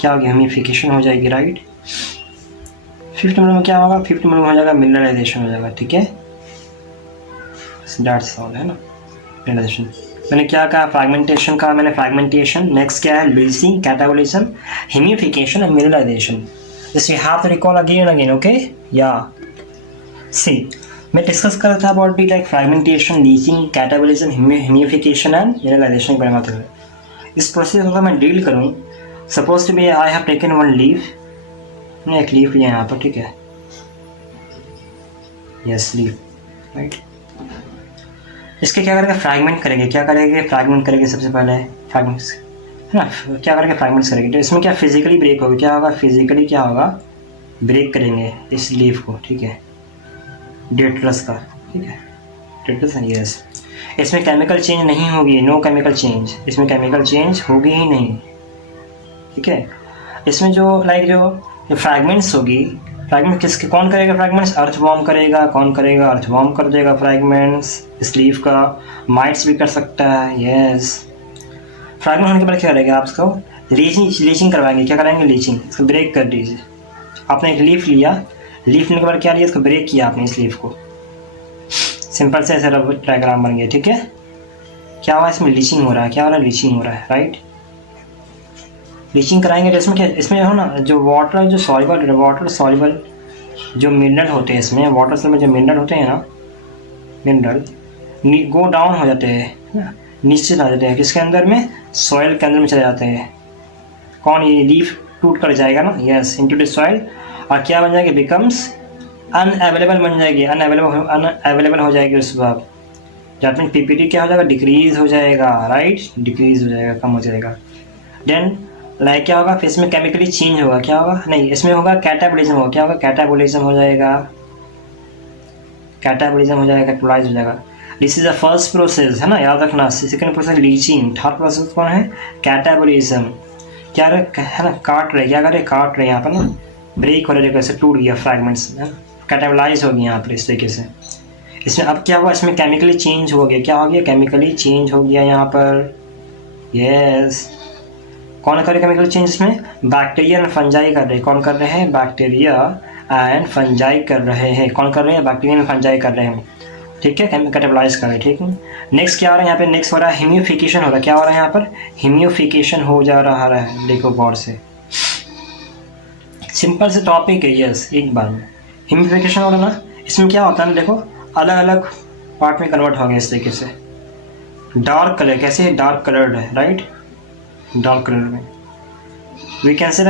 क्या हो गया? ह्यूमिफिकेशन हो जाएगी, राइट। फिफ्थ नंबर में क्या होगा? फिफ्थ नंबर में हो जाएगा मिनरलाइजेशन हो जाएगा, ठीक है। दैट्स ऑल, है ना, मिनरलाइजेशन। मैंने क्या कहा? फ्रैगमेंटेशन कहा मैंने, फ्रैगमेंटेशन। नेक्स्ट क्या है? Leaching, catabolism, humification and mineralization. This you have to recall again and again, okay? Yeah. See, मैं डिस्कस कर रहा था about the like fragmentation, leaching, catabolism, humification and mineralization के बारे में बात करें। इस प्रोसेस को मैं डील करूँ, suppose to be I have taken one leaf. मैंने एक लीफ लिया यहाँ पर, ठीक है। Yes, leaf, right. इसके क्या करेंगे? फ्रैगमेंट करेंगे। क्या करेंगे? फ्रैगमेंट करेंगे। सबसे पहले फ्रैगमेंट्स है ना, क्या करेंगे? फ्रैगमेंट्स करेंगे। तो इसमें क्या फिजिकली ब्रेक होगा? क्या होगा? फिजिकली क्या होगा? ब्रेक करेंगे इस लीफ को, ठीक है, डेट्रस का, ठीक है, डेट्रस है, यस। इसमें केमिकल चेंज नहीं होगी, नो केमिकल चेंज। इसमें केमिकल चेंज होगी ही नहीं, ठीक है। इसमें जो लाइक जो फ्रैगमेंट्स होगी, फ्रैगमेंट किसके कौन करेगा? फ्रैगमेंट्स अर्थवॉर्म करेगा। कौन करेगा? अर्थवॉर्म कर देगा फ्रैगमेंट्स इस लीफ का। माइट्स भी कर सकता है, यस। फ्रैगमेंट होने के बाद क्या करेगा? आप इसको लीचिंग करवाएंगे। क्या कराएंगे? लीचिंग। इसको ब्रेक कर दीजिए। आपने एक लीफ लिया, लीफ लेने के बाद क्या लिया? इसको ब्रेक किया आपने, इस लीफ को। सिंपल से ऐसे रबर डायग्राम बन गया, ठीक है। क्या हुआ? इसमें लीचिंग हो रहा है। क्या हो रहा है? लीचिंग हो रहा है, राइट। लीचिंग कराएंगे तो इसमें क्या? इसमें हो ना जो वाटर, जो सॉल्युबल, वाटर सॉल्युबल जो मिनरल होते हैं इसमें, वाटर में जो मिनरल होते हैं ना, मिनरल गो डाउन हो जाते हैं, नीचे चला जाते हैं। किसके अंदर में? सॉइल के अंदर में चले जाते हैं। कौन? ये लीफ टूट कर जाएगा ना, यस, इनटू द सॉइल। और क्या बन जाएगी? बिकम्स अनअवेलेबल बन जाएगी, अनअवेलेबल हो जाएगी। उसके बाद दैट मीन पीपीटी क्या हो जाएगा? डिक्रीज हो जाएगा, राइट, डिक्रीज हो जाएगा, कम हो जाएगा। देन लाइक क्या होगा? फिर इसमें केमिकली चेंज होगा। क्या होगा? नहीं, इसमें होगा कैटाबोलिज्म होगा। क्या होगा? कैटाबोलिज्म हो जाएगा, कैटाबोलिज्म हो जाएगा, कैटाबोलाइज हो जाएगा। This is the first process, है ना, याद रखना। Second process leaching. Third process कौन है? कैटाबोलिज्म। क्या है ना, काट रहे, क्या कर रहे? काट रहे, यहाँ पर ना ब्रेक हो रहे, कैसे टूट गया फ्रैगमेंट्स, कैटाबोलाइज हो गया यहाँ पर इस तरीके से। इसमें अब क्या हुआ? इसमें केमिकली चेंज हो गया। क्या हो गया? केमिकली चेंज हो गया यहाँ पर, यस। कौन कर रहे केमिकल चेंज? इसमें बैक्टीरिया एंड फंजाई कर रहे हैं। कौन कर रहे हैं? बैक्टीरिया एंड फंजाई कर रहे हैं। कौन कर रहे हैं? बैक्टीरिया एंड फंजाई कर रहे हैं। ठीक है, कैटाबोलाइज कर रहे हैं, ठीक है। नेक्स्ट क्या हो रहा है यहाँ पे, नेक्स्ट हो रहा है ह्यूमिडिफिकेशन हो रहा है। क्या हो रहा है यहाँ पर, ह्यूमिडिफिकेशन हो जा रहा है, देखो गौर से, सिंपल से टॉपिक है, यस, एक बार में ह्यूमिडिफिकेशन हो रहा है ना। इसमें क्या होता है, देखो अलग अलग पार्ट में कन्वर्ट हो गया इस तरीके से। डार्क कलर कैसे, डार्क कलर्ड है, राइट, डार्क कलर में वी कैन से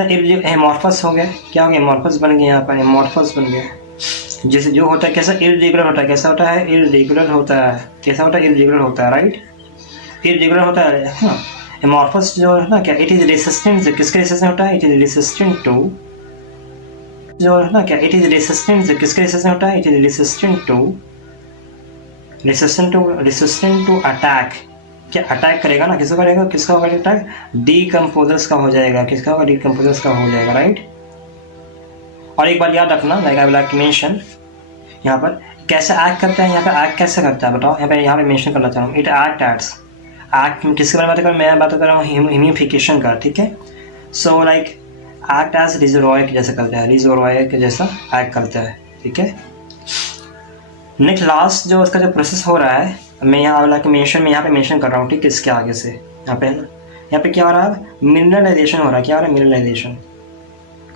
एमॉर्फस हो गया। क्या हो गया, एमॉर्फस बन गया, यहाँ पर एमॉर्फस बन गया। जैसे जो होता है कैसा, इरेगुलर होता है, कैसा होता है, इरेगुलर होता है, कैसा होता है, इरेगुलर होता है, राइट, इरेगुलर होता है ना। एमॉर्फस जो है ना, क्या इट इज रेसिस्टेंट, किसके रेसिस्टेंट होता है, इट इज रेसिस्टेंट टू, जो है ना क्या, इट इज रेसिस्टेंट, किसके रेसिस्टेंट होता है, it is resistant to attack. क्या अटैक करेगा ना, किसका करेगा, किसका होगा अटैक, डीकम्पोजर्स का हो जाएगा, किसका होगा, डीकम्पोजर्स का हो जाएगा, राइट। और एक बार याद रखना, like I will like to mention, यहाँ पर कैसे एक्ट करता है, यहाँ पे एक्ट कैसे करता है बताओ, यहाँ पे मेंशन करना चाह रहा हूँ, इट एक्ट किसके बारे में बात कर रहा हूँ, मैं बात कर रहा हूँ ह्यूमिडिफिकेशन का, ठीक है। So like act as reservoir के जैसा करता है, रिजर्वॉयर के जैसा एक्ट करता है, ठीक है। नेक्स्ट लास्ट जो उसका जो प्रोसेस हो रहा है, मैं यहाँ वाला मेंशन में यहाँ पे मेंशन कर रहा हूँ, ठीक है, इसके आगे से यहाँ पे ना, यहाँ पे क्या हो रहा है, मिनरलाइजेशन हो रहा है। क्या हो रहा है, मिनरलाइजेशन,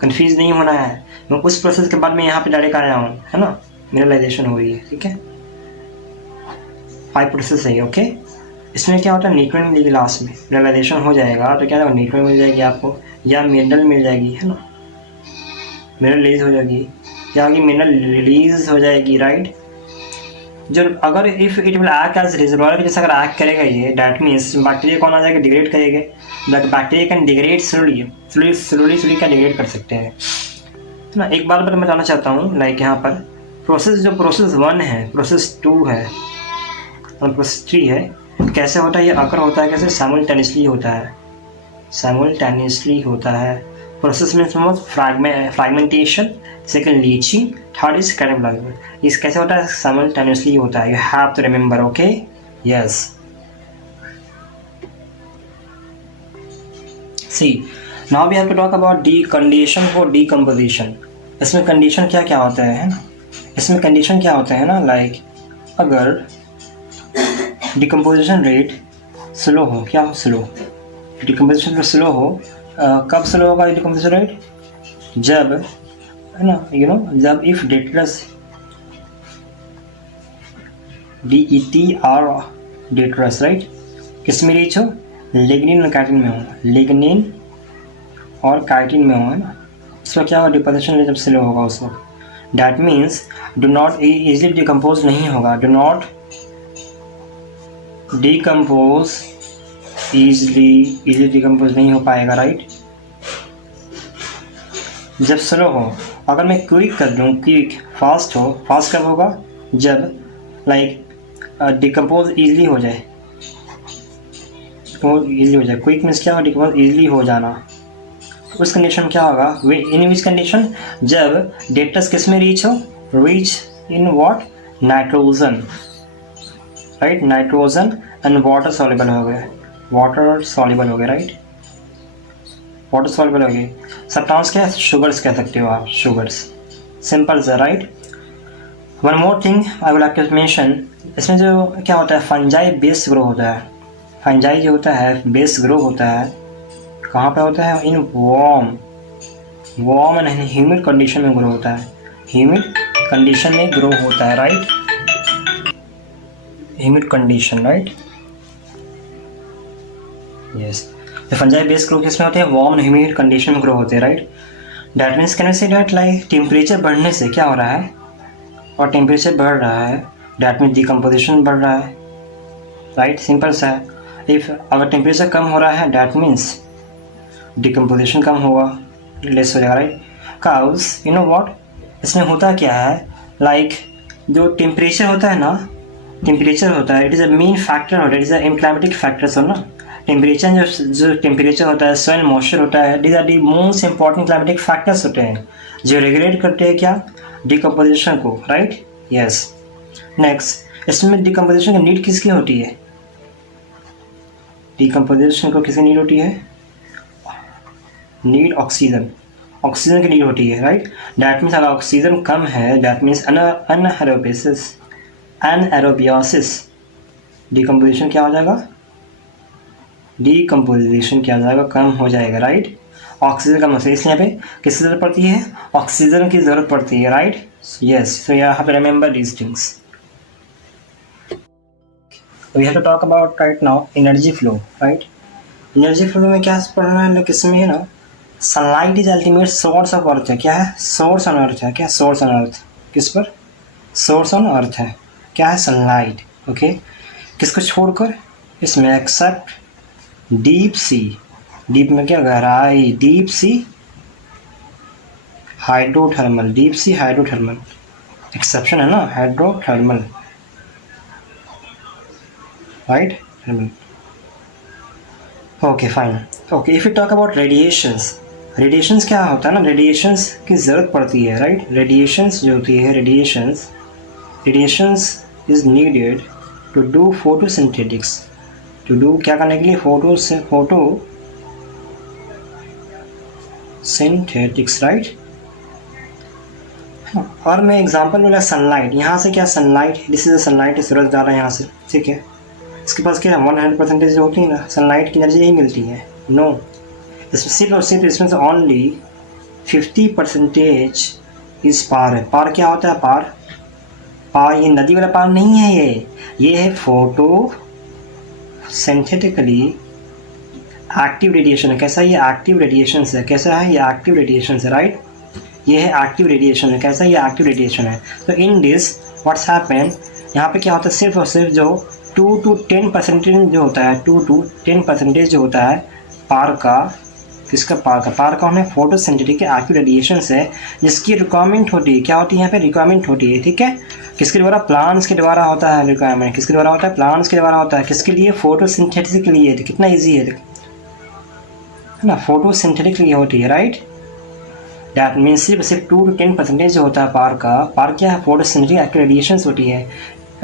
कंफ्यूज नहीं होना है, मैं उस प्रोसेस के बाद में यहाँ पे डायरेक्ट आया हूँ, है ना, मिनरलाइजेशन हो रही है, ठीक है, 5 प्रोसेस है, ओके। इसमें क्या होता है, न्यूक्लियन मिलेगी लास्ट में, मिनरलाइजेशन हो जाएगा तो क्या होगा, न्यूक्लियन मिल जाएगी आपको, या मिनरल मिल जाएगी, है ना, मिनरल रिलीज हो जाएगी, क्या होगी, मिनरल रिलीज हो जाएगी, राइट। जब अगर if it will act as reservoir के जैसा अगर एक्ट करेगा ये, दैट मीन्स बैक्टीरिया कौन आ जाएगा, डिग्रेड करेगा, but bacteria can degrade slowly का डिग्रेड कर सकते हैं, है ना। एक बार मैं बताना चाहता हूँ, लाइक यहाँ पर प्रोसेस जो प्रोसेस 1 है, प्रोसेस 2 है और प्रोसेस 3 है, कैसे होता है, ये अकर होता है कैसे, साइमल्टेनियसली होता है। प्रोसेस में fragmentation, second leaching, third is catabolized. इस कैसे होता है, साइमल्टेनियसली होता है, you have to remember, okay, yes. See now we have to talk about condition for decomposition. इसमें कंडीशन क्या क्या होता है ना, इसमें कंडीशन क्या होता है ना, लाइक अगर डिकम्पोजिशन रेट स्लो हो, क्या हो, स्लो, डिकम्पोजिशन रेट स्लो हो, कब स्लो होगा डिकम्पोजिशन रेट, जब, है ना, यू नो, जब if detritus, DETR detritus, right, किस में रीच हो, लिग्निन और काइटिन में हो, लिग्निन और काइटिन में हो, है ना, उसका क्या होगा, डिकम्पोजिशन रेट जब स्लो होगा उस वक्त, that means do not easily decompose नहीं होगा, do not decompose easily decompose नहीं हो पाएगा, राइट। जब स्लो हो, अगर मैं क्विक कर दूँ, क्विक, फास्ट हो, फास्ट कब होगा, जब लाइक डिकम्पोज ईजिली हो जाए, ईजिली हो जाए, क्विक मीन्स क्या होगा, डिकम्पोज ईजिली हो जाना। उस कंडीशन में क्या होगा, इन विच कंडीशन, जब डेट्रस किस में रीच हो, reach in what, nitrogen, right, nitrogen and water soluble हो गए, वाटर सॉल्युबल हो गए, राइट, वाटर सॉल्युबल हो गए। सब्सटेंस क्या है, शुगर्स कह सकते हो आप, शुगर्स, सिंपल से, right. One more thing I would like to mention, इसमें जो क्या होता है, फंजाई बेस ग्रो होता है, फंजाई जो होता है बेस ग्रो होता है, कहाँ पे होता है, in warm and humid condition में ग्रो होता है, ह्यूमिड कंडीशन में ग्रो होता है, right, humid condition, right, yes. तो फंजाई बेस ग्रो किसमें होते हैं, वार्म एंड ह्यूमिड कंडीशन में ग्रो होते हैं, right. That means can we say that like temperature बढ़ने से क्या हो रहा है, और टेम्परेचर बढ़ रहा है, डैट मीन्स डिकम्पोजिशन बढ़ रहा है, राइट, सिंपल सा है। इफ अगर टेम्परेचर कम हो रहा है, डैट मीन्स डिकम्पोजिशन कम होगा, लेस हो जाएगा, right. Cause you know what, इसमें होता क्या है, लाइक जो टेम्परेचर होता है ना, टेम्परेचर होता है, it is a main factor होता है, it is a climatic factors हो ना, टेम्परेचर जो टेम्परेचर होता है, सॉइल मॉइस्चर होता है, these are the most important climatic factors होते हैं जो रेगुलेट करते हैं क्या, डिकम्पोजिशन को, राइट, यस। नेक्स्ट, इसमें डिकम्पोजिशन की नीड किसकी होती है, डिकम्पोजिशन को किसकी नीड होती है, नीड ऑक्सीजन, ऑक्सीजन की नीड होती है, राइट। डैट मीन्स अगर ऑक्सीजन कम है, that means anaerobic anaerobiosis, decomposition क्या हो जाएगा, डिकम्पोजिशन क्या हो जाएगा, कम हो जाएगा, राइट। ऑक्सीजन कम हो जाएगा, इसलिए यहाँ पे किसकी ज़रूरत पड़ती है, ऑक्सीजन की ज़रूरत पड़ती है, राइट। यस, सो यहाँ पे remember these things. We have to talk about right now energy flow, right. Energy flow में क्या पढ़ना है, किसमें है ना, sunlight is ultimate source of earth है, क्या है, सोर्स ऑन अर्थ है, क्या सोर्स ऑन अर्थ, किस पर, सोर्स ऑन अर्थ है, क्या है, सनलाइट, ओके। किसको छोड़कर, इसमें एक्सेप्ट डीप सी, डीप में क्या, गहराई, deep sea hydrothermal, deep sea hydrothermal, exception है ना, hydrothermal, right, thermal, okay fine. Okay, if you talk about radiations, radiations क्या होता है ना, रेडिएशंस की ज़रूरत पड़ती है, राइट। रेडिएशंस जो होती है, radiations is needed to do photosynthetics, to do क्या करने के लिए, फोटोसिंथेटिक्स, राइट। और मैं एग्जांपल बोला सनलाइट, यहाँ से क्या, सनलाइट, दिस इज सनलाइट, सूरज जा रहा है यहाँ से, ठीक है। इसके पास क्या 100% जो होती है ना सनलाइट की एनर्जी, यही मिलती है, नो, इसमें सिर्फ और सिर्फ इसमें से ओनली 50% इस पार है। पार क्या होता है, पार ये नदी वाला पार नहीं है, ये है फोटो सिंथेटिकली एक्टिव रेडिएशन है। कैसा, ये एक्टिव रेडिएशन है, कैसा है, ये एक्टिव रेडिएशन है, राइट। ये है एक्टिव रेडिएशन है, कैसा, ये एक्टिव रेडिएशन है। तो इन दिस व्हाट्स हैपन, यहाँ पे क्या होता है, सिर्फ और सिर्फ जो 2 to 10% जो होता है, 2 to 10% जो होता है पार का, किसका, पार का होना फोटोसिंथेटिक एक्टिव रेडिएशन है, जिसकी रिक्वायरमेंट होती है, क्या होती है यहाँ पे, रिक्वायरमेंट होती है, ठीक है। किसके द्वारा, प्लांट्स के द्वारा होता है रिक्वायरमेंट, किसके द्वारा होता है, प्लांट्स के द्वारा होता है, किसके लिए, फोटोसिंथेटिक के लिए। तो कितना ईजी है ना, फोटोसिंथेटिक के लिए होती है, राइट। दैट मीन्स सिर्फ 2 to 10% जो होता है पार का, पार क्या है, फोटोसिंथेटिक एक्टिव रेडिएशन होती है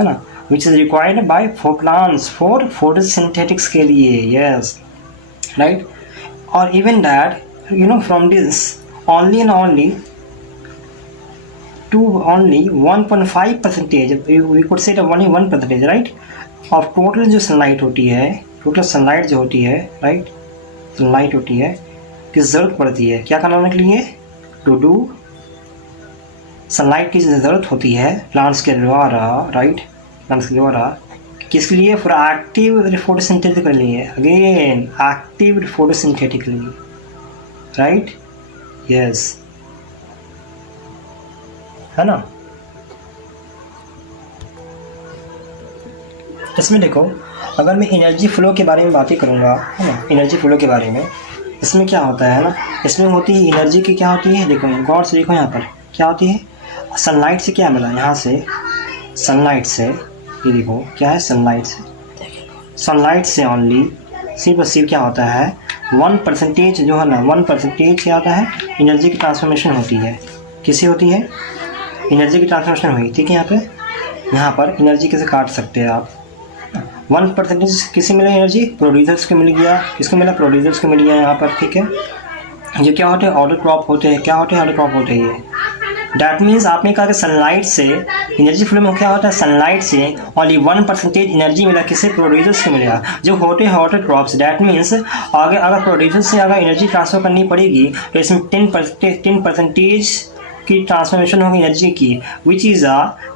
ना, which is required by for plants for photosynthetics के लिए, yes, right। और even that you know from this only and only to only 1.5%, we could say that only 1%, right, of total जो sunlight होती है, total sunlight जो होती है, right, sunlight होती है, की ज़रूरत पड़ती है क्या करने के लिए, टू डू, सनलाइट की ज़रूरत होती है प्लांट्स के द्वारा, राइट, प्लांट्स के द्वारा, किसके लिए, फॉर एक्टिव फोटोसिंथेटिक के लिए, अगेन एक्टिव फोटोसिंथेटिक के लिए, राइट, यस, है ना। इसमें देखो, अगर मैं एनर्जी फ्लो के बारे में बातें करूँगा, है ना, एनर्जी फ्लो के बारे में, इसमें क्या होता है ना, इसमें होती है एनर्जी की, क्या होती है, देखो गौर से देखो यहाँ पर क्या होती है, सनलाइट से क्या मिला, यहाँ से सनलाइट से, ये देखो क्या है, सनलाइट से ओनली सिर्फ और सिर्फ क्या होता है, 1% जो है ना, 1% क्या होता है, एनर्जी की ट्रांसफॉर्मेशन होती है, किसी होती है, एनर्जी की ट्रांसफॉर्मेशन हुई, ठीक है। यहाँ पर एनर्जी कैसे काट सकते हैं आप, 1% किसी मिला एनर्जी, प्रोड्यूसर्स को मिल गया, किसको मिला, प्रोड्यूसर्स को मिल गया यहाँ पर, ठीक है। ये क्या होते हैं, ऑर्डर क्रॉप होते हैं, क्या होते हैं, ऑर्डर क्रॉप होते हैं ये। डैट मीन्स आपने कहा कि सनलाइट से एनर्जी फ्लो में क्या होता है, सनलाइट से ओनली 1% एनर्जी मिला, किससे, प्रोड्यूसर्स को मिलेगा, जो होते हैं ऑर्डर क्रॉप्स। डैट मीन्स आगे अगर प्रोड्यूसर से अगर एनर्जी ट्रांसफ़र करनी पड़ेगी तो इसमें 10% की ट्रांसफॉर्मेशन होगी एनर्जी की, विच इज़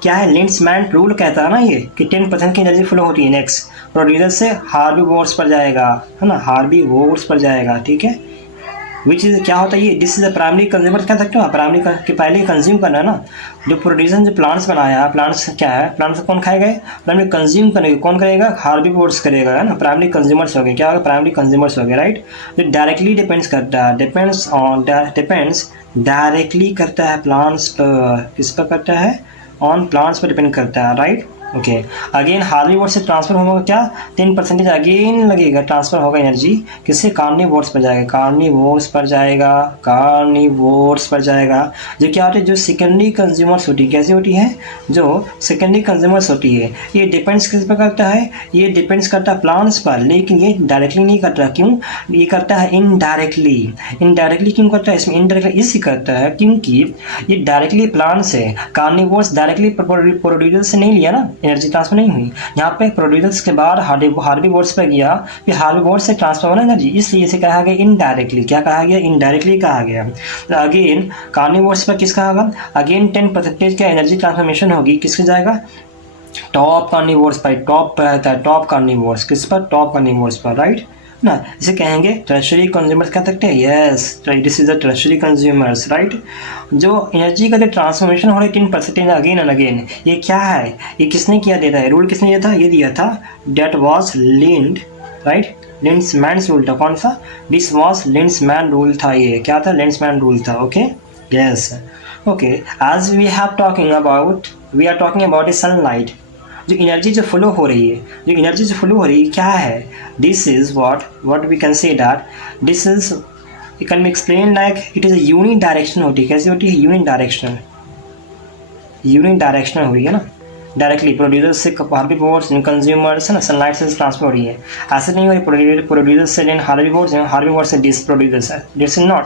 क्या है, लिंड्समैन रूल कहता है ना ये, कि 10% की एनर्जी फ्लो होती है। नेक्स्ट प्रोड्यूसर से हार्बीवोर्स पर जाएगा, है ना, हार्बीवोर्स पर जाएगा, ठीक है। विच इज़ क्या होता है ये, this is a primary consumer कह सकते हो, प्राइमरी के पहले कंज्यूम करना है ना। जो प्रोड्यूसर जो प्लांट्स बनाया, प्लांट्स क्या है, प्लांट्स कौन खाएगा, प्राइमरी कंज्यूम करेगा, कौन करेगा, हार्बीवोर्स करेगा, है ना, प्राइमरी कंज्यूमर्स हो गए, क्या होगा, प्राइमरी कंज्यूमर्स हो गए, राइट। जो डायरेक्टली डिपेंड्स करता है, डिपेंड्स डायरेक्टली करता है प्लांट्स पर, किस पर करता है, ऑन प्लांट्स पर डिपेंड करता है, राइट, ओके। अगेन हार्बीवोर्स से ट्रांसफर होगा क्या, 10% अगेन लगेगा, ट्रांसफर होगा एनर्जी, किससे, कार्निवोर्स पर जाएगा, कार्निवोर्स पर जाएगा, कार्निवोर्स पर जाएगा। जो क्या होती है, जो सेकेंडरी कंज्यूमर्स होती है, कैसी होती है, जो सेकेंडरी कंज्यूमर्स होती है, ये डिपेंड्स किस पर करता है, ये डिपेंड्स करता है प्लांट्स पर, लेकिन ये डायरेक्टली नहीं करता, क्यों, ये करता है इनडायरेक्टली। इनडायरेक्टली क्यों करता है, इसमें इनडायरेक्टली इसलिए करता है क्योंकि ये डायरेक्टली प्लांट्स है, कार्निवोर्स डायरेक्टली प्रोड्यूसर से नहीं लिया ना, एनर्जी ट्रांसफर नहीं हुई। यहाँ पे प्रोड्यूसर्स के बाद हार्बीवोर्स पे गया, फिर हार्बीवोर्स से ट्रांसफर होना एनर्जी, इसलिए इसे कहा गया इनडायरेक्टली। क्या कहा गया? इनडायरेक्टली कहा गया। तो अगेन कार्निवोर्स पर किसका होगा? अगेन 10% का एनर्जी ट्रांसफॉर्मेशन होगी, किसके जाएगा? टॉप कार्निवोर्स पर। टॉप पर रहता है टॉप कार्निवोर्स, किस पर? टॉप कार्निवोर्स पर, राइट ना। इसे कहेंगे टर्शरी कंज्यूमर्स कह सकते हैं। Yes, this is the tertiary consumers, right. जो एनर्जी का जो ट्रांसफॉर्मेशन हो रहा है 10% अगेन एंड अगेन, ये क्या है? ये किसने किया देता है? रूल किसने दिया था? ये दिया था, डेट वॉज लिंड, राइट। लिंड्समैन्स रूल था। कौन सा? दिस वॉज लिंड्समैन रूल था। ये क्या था? लिंड्समैन रूल था। Okay, yes, okay. As we have talking about, we are talking about a sunlight. जो एनर्जी जो फ्लो हो रही है, जो एनर्जी जो फ्लो हो रही है क्या है? This is what we can say that this is, it can be explain like it is a uni direction होती है। कैसी होती है? यूनि डायरेक्शनल, यूनि डायरेक्शनल हो रही है ना, डायरेक्टली प्रोड्यूसर से हार्बीवोर्स कंज्यूमर्स है ना, सनलाइट से ट्रांसफर हो रही है। ऐसे नहीं हो रही प्रोड्यूसर से हार्बीवोर्स से this producer, this is not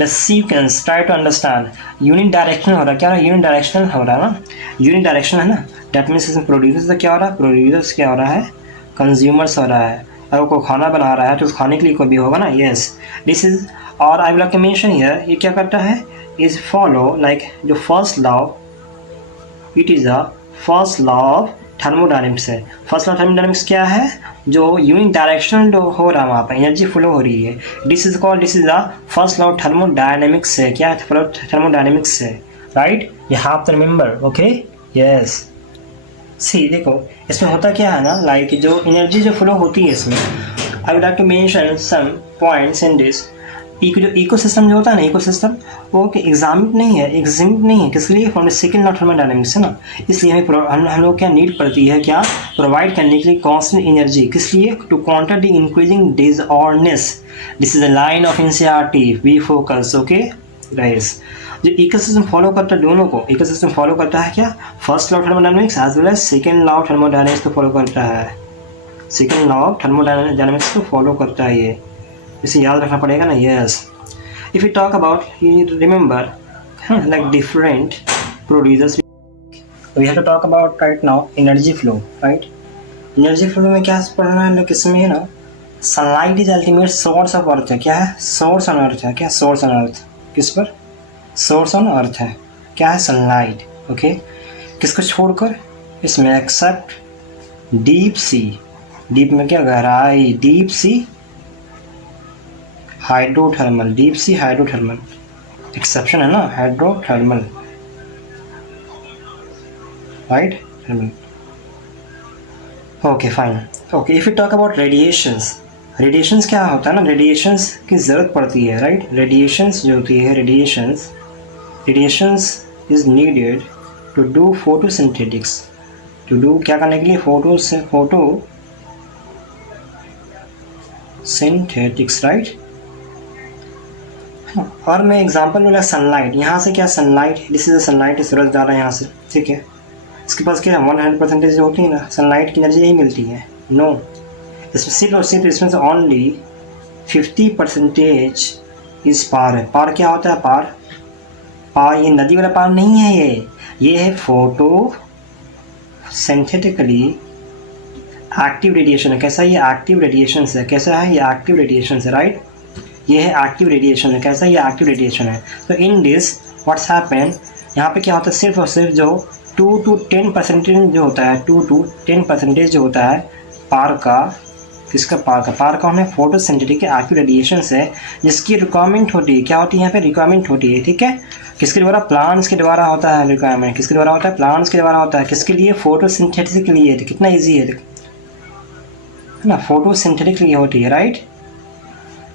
the sequence. Try to understand, unidirectional हो रहा है। क्या हो रहा है? यूनि डायरेक्शनल हो रहा है ना, यूनि डायरेक्शनल है ना। डेट मीन्स इसमें प्रोड्यूसर से क्या हो रहा है? प्रोड्यूसर्स क्या हो रहा है? कंज्यूमर्स हो रहा है। अगर कोई खाना बना रहा है तो उस खाने के लिए कोई भी होगा ना। यस, दिस इज, और I will like to mention here, ये क्या करता है? इज फॉलो लाइक जो first law, it is a first law of thermodynamics है। फर्स्ट लॉ ऑफ थर्मोडायनेमिक्स क्या है? जो यूनिट डायरेक्शनल हो रहा है वहाँ पर एनर्जी फ्लो हो रही है, this is called, this is the first law of thermodynamics है। क्या है? थर्मोडायनेमिक्स है, right. You have to remember, okay, yes. See देखो इसमें होता क्या है ना, लाइक जो एनर्जी जो फ्लो होती है इसमें, I would like to mention some points in this. जो इकोसिस्टम जो होता है ना, इकोसिस्टम वो एग्जामिट नहीं है, एग्जिम्ट नहीं है। किस लिए? From the second law of thermodynamics है ना। इसलिए हमें हम लोग क्या नीड पड़ती है? क्या प्रोवाइड करने के लिए? Constant energy. किस लिए? To counter the increasing disorderness. This is a line of NCERT, be focus, okay guys. जो इकोसिस्टम फॉलो करता है दोनों को, इकोसिस्टम फॉलो करता है क्या? First law of thermodynamics as well as second law of thermodynamics को फॉलो करता है। सेकंड लॉ ऑफ थर्मोडायनेमिक्स को फॉलो करता है ये, इसे याद रखना पड़ेगा ना। Yes, if you talk about, remember like different producers, we have to talk about right now energy flow, right. Energy flow में क्या पढ़ना है? किसमें है ना, sunlight is ultimate source of earth है। क्या है? सोर्स ऑन अर्थ है। क्या? सोर्स ऑन अर्थ, किस पर? सोर्स ऑन अर्थ है। क्या है? Sunlight, okay. किसको छोड़कर? इसमें एक्सेप्ट डीप सी, डीप में क्या? गहराई, deep sea hydrothermal, deep sea hydrothermal, exception है ना, hydrothermal, right, thermal, okay fine, okay. If you talk about radiations, radiations क्या होता है ना, रेडिएशंस की ज़रूरत पड़ती है, राइट। रेडिएशंस जो होती है, radiations is needed to do photosynthetics, to do क्या करने के लिए? Photosynthetics, right. और मैं एग्जांपल बोला सनलाइट, यहाँ से क्या सनलाइट, दिस इज सनलाइट, सूरज जा रहा है यहाँ से, ठीक है। इसके पास क्या 100% जो होती है ना सनलाइट की एनर्जी नहीं मिलती है, नो। इसमें सिर्फ और सिर्फ इसमें से ओनली 50% इस पार है। पार क्या होता है? पार ये नदी वाला पार नहीं है, ये है फोटो सिंथेटिकली एक्टिव रेडिएशन है। कैसा? ये एक्टिव रेडिएशन है। कैसा है? ये एक्टिव रेडिएशन है, राइट। ये है एक्टिव रेडिएशन है। कैसा? ये एक्टिव रेडिएशन है। तो इन दिस व्हाट्स हैपन, यहाँ पे क्या होता है? सिर्फ और सिर्फ जो 2 to 10% जो होता है, 2 to 10% जो होता है पार का, किसका? पार का हमें फोटोसिंथेटिक एक्टिव रेडिएशन है, जिसकी रिक्वायरमेंट होती है। क्या होती है यहाँ पे? रिक्वायरमेंट होती है, ठीक है। किसके द्वारा? प्लांट्स के द्वारा होता है रिक्वायरमेंट। किसके द्वारा होता है? प्लांट्स के द्वारा होता है। किसके लिए? फोटोसिंथेटिक के लिए। कितना ईजी है ना, फोटोसिंथेटिक के लिए होती है, राइट।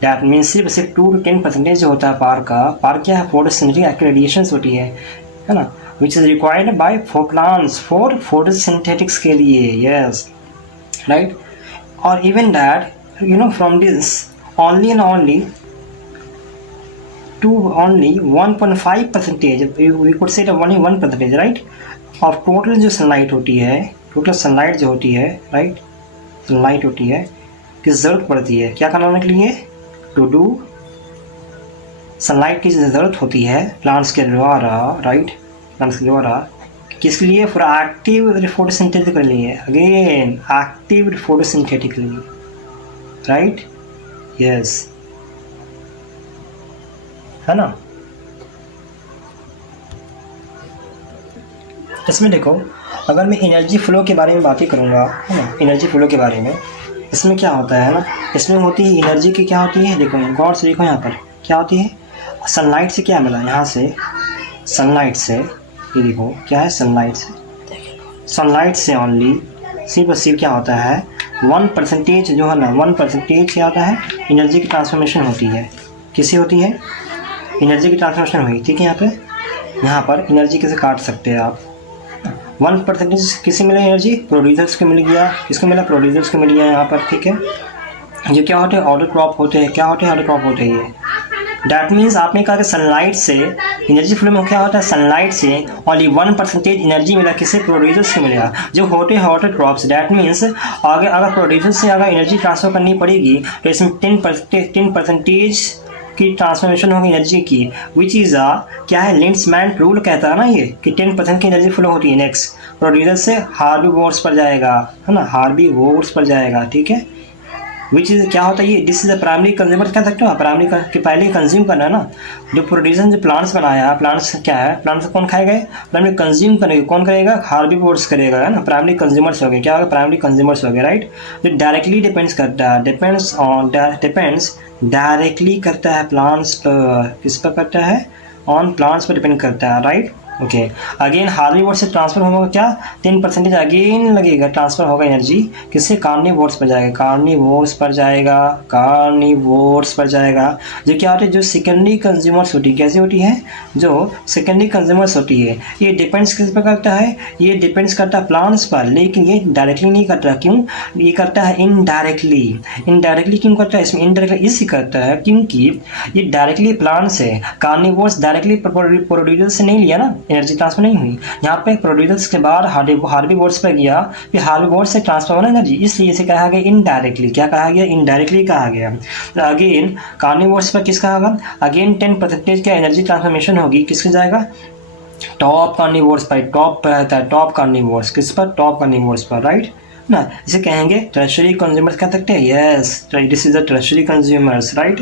दैट मीन्स सिर्फ 2 to 10% जो होता है पार क्या है? फोटोसिंथेटिक एक्टिव रेडिएशंस होती है ना, which is required by plants for photosynthetics के लिए, यस, राइट। और even that you know from this only and only to only 1.5%, we could say that only 1%, right, of total जो sunlight होती है, total sunlight जो होती है, right, sunlight होती है, की ज़रूरत पड़ती है क्या करने के लिए? टू डू सनलाइट की ज़रूरत होती है प्लांट्स के द्वारा, राइट, प्लांट्स के द्वारा किस लिए? फॉर एक्टिव फोटोसिंथेटिक के लिए, again active photosynthetically, right? Yes, है ना? इसमें देखो, अगर मैं एनर्जी फ्लो के बारे में बातें करूँगा, है ना, एनर्जी फ्लो के बारे में, इसमें क्या होता है ना, इसमें होती है एनर्जी की, क्या होती है, देखो गौर से देखो यहाँ पर क्या होती है, सनलाइट से क्या मिला, यहाँ से सनलाइट से, ये देखो क्या है, सनलाइट से ओनली सिर्फ और सिर्फ क्या होता है, 1% जो है ना, 1% क्या होता है, एनर्जी की ट्रांसफॉर्मेशन होती है। किससे होती है? एनर्जी की ट्रांसफॉर्मेशन हुई, ठीक है। यहाँ पर एनर्जी कैसे काट सकते हैं आप, 1% किसे मिला एनर्जी, प्रोड्यूसर्स को मिल गया, किसको मिला, प्रोड्यूसर्स को मिल गया यहाँ पर, ठीक है। ये क्या होते हैं, ऑर्डर क्रॉप होते हैं, क्या होते हैं, ऑर्डर क्रॉप होते हैं ये। डैट मीन्स आपने कहा कि सनलाइट से एनर्जी फ्लो में क्या होता है, सनलाइट से ओनली 1% एनर्जी मिला, किसे, प्रोड्यूसर्स को मिलेगा, जो होते हैं ऑर्डर क्रॉप्स। डैट मीन्स आगे अगर प्रोड्यूसर्स से अगर एनर्जी ट्रांसफर करनी पड़ेगी तो इसमें 10% की ट्रांसफॉर्मेशन होगी एनर्जी की, विच इज़ क्या है, लिंड्समैन रूल कहता है ना ये, कि 10% की एनर्जी फ्लो होती है। नेक्स्ट प्रोड्यूसर से हार्वी वोर्स पर जाएगा, है ना, हार्वी वोर्स पर जाएगा, ठीक है। विच इज़ क्या होता है ये, this is the primary consumer कह सकते हो, प्राइमरी के पहले कंज्यूम करना है ना। जो प्रोड्यूसर ने प्लांट्स बनाया, प्लांट्स क्या है, प्लांट्स कौन खाएगा, प्राइमरी कंज्यूम करेगा, कौन करेगा, हार्वी वोर्स करेगा, है ना, प्राइमरी कंज्यूमर्स हो गए, क्या होगा, प्राइमरी कंज्यूमर्स हो गए, राइट। जो डायरेक्टली डिपेंड्स करता है, डिपेंड्स डायरेक्टली करता है प्लांट्स पर, किस पर करता है, ऑन प्लांट्स पर डिपेंड करता है, राइट। ओके, अगेन हार्वीवोर्स से ट्रांसफर होगा क्या, 10% अगेन लगेगा, ट्रांसफर होगा एनर्जी, किससे, कार्निवोर्स पर जाएगा, कार्निवोर्स पर जाएगा, कार्निवोर्स पर जाएगा। जो क्या होती है, जो सेकेंडरी कंज्यूमर्स होती है, कैसी होती है, जो सेकेंडरी कंज्यूमर्स होती है, ये डिपेंड्स किस पर करता है, ये डिपेंड्स करता है प्लांट्स पर, लेकिन ये डायरेक्टली नहीं करता। क्यों? ये करता है इनडायरेक्टली। इनडायरेक्टली क्यों करता है, इसमें इनडायरेक्टली इसलिए करता है क्योंकि ये डायरेक्टली प्लांट्स है, कार्निवोर्स डायरेक्टली प्रोड्यूसर से नहीं लिया ना, एनर्जी ट्रांसफर नहीं हुई। यहाँ पे प्रोड्यूसर्स के बाद हार्वीवोर्स पे गया, फिर हार्वीवोर्स से ट्रांसफर होना एनर्जी, इसलिए इसे कहा गया इनडायरेक्टली। क्या कहा गया, इनडायरेक्टली कहा गया। अगेन कार्निवोर्स पर किसका होगा, अगेन 10% का एनर्जी ट्रांसफॉर्मेशन होगी, किसके जाएगा, टॉप कार्निवोर्स पर, टॉप पर रहता है, टॉप कार्निवोर्स, किस पर, टॉप कार्निवोर्स पर, राइट ना। इसे कहेंगे टर्शरी कंज्यूमर्स कह सकते हैं, yes, this is the tertiary consumers, right.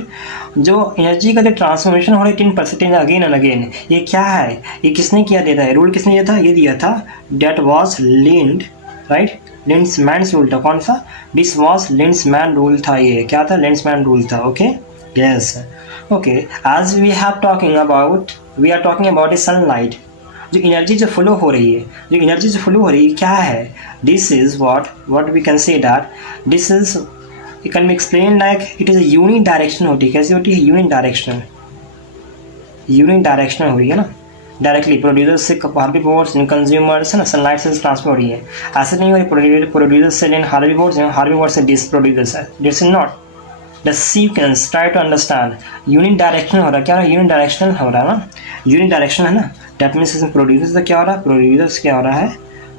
जो एनर्जी का जो ट्रांसफॉर्मेशन हो रहा है 10% अगेन एंड अगेन, ये क्या है, ये किसने किया देता है, रूल किसने दिया था, ये दिया था, डेट वॉज लिंड, राइट, लिंड्समैन रूल था, कौन सा, दिस वॉज लिंड्समैन रूल था, ये क्या था, लिंड्समैन रूल था, okay, yes, okay. As we have talking about, we are talking about a sunlight, जो एनर्जी जो फ्लो हो रही है, जो एनर्जी जो फ्लो हो रही है क्या है, this is what we can say that this is, it can be explain like it is a uni direction होती है, कैसी होती है, यूनि डायरेक्शनल हो रही है ना, डायरेक्टली प्रोड्यूसर से हार्वीवोर्स कंज्यूमर्स है ना, सनलाइट से ट्रांसफर हो रही है, ऐसे नहीं हो रही प्रोड्यूसर से लेन हार्वीवोर्स से डिस प्रोड्यूसर है, this is not the sequence, try to understand, unidirectional हो रहा है, क्या हो रहा है, यूनि डायरेक्शनल हो रहा है ना, यूनि डायरेक्शनल है ना। डैट मीन्स इसमें प्रोड्यूसर्स का क्या हो रहा है, प्रोड्यूसर्स क्या हो रहा है,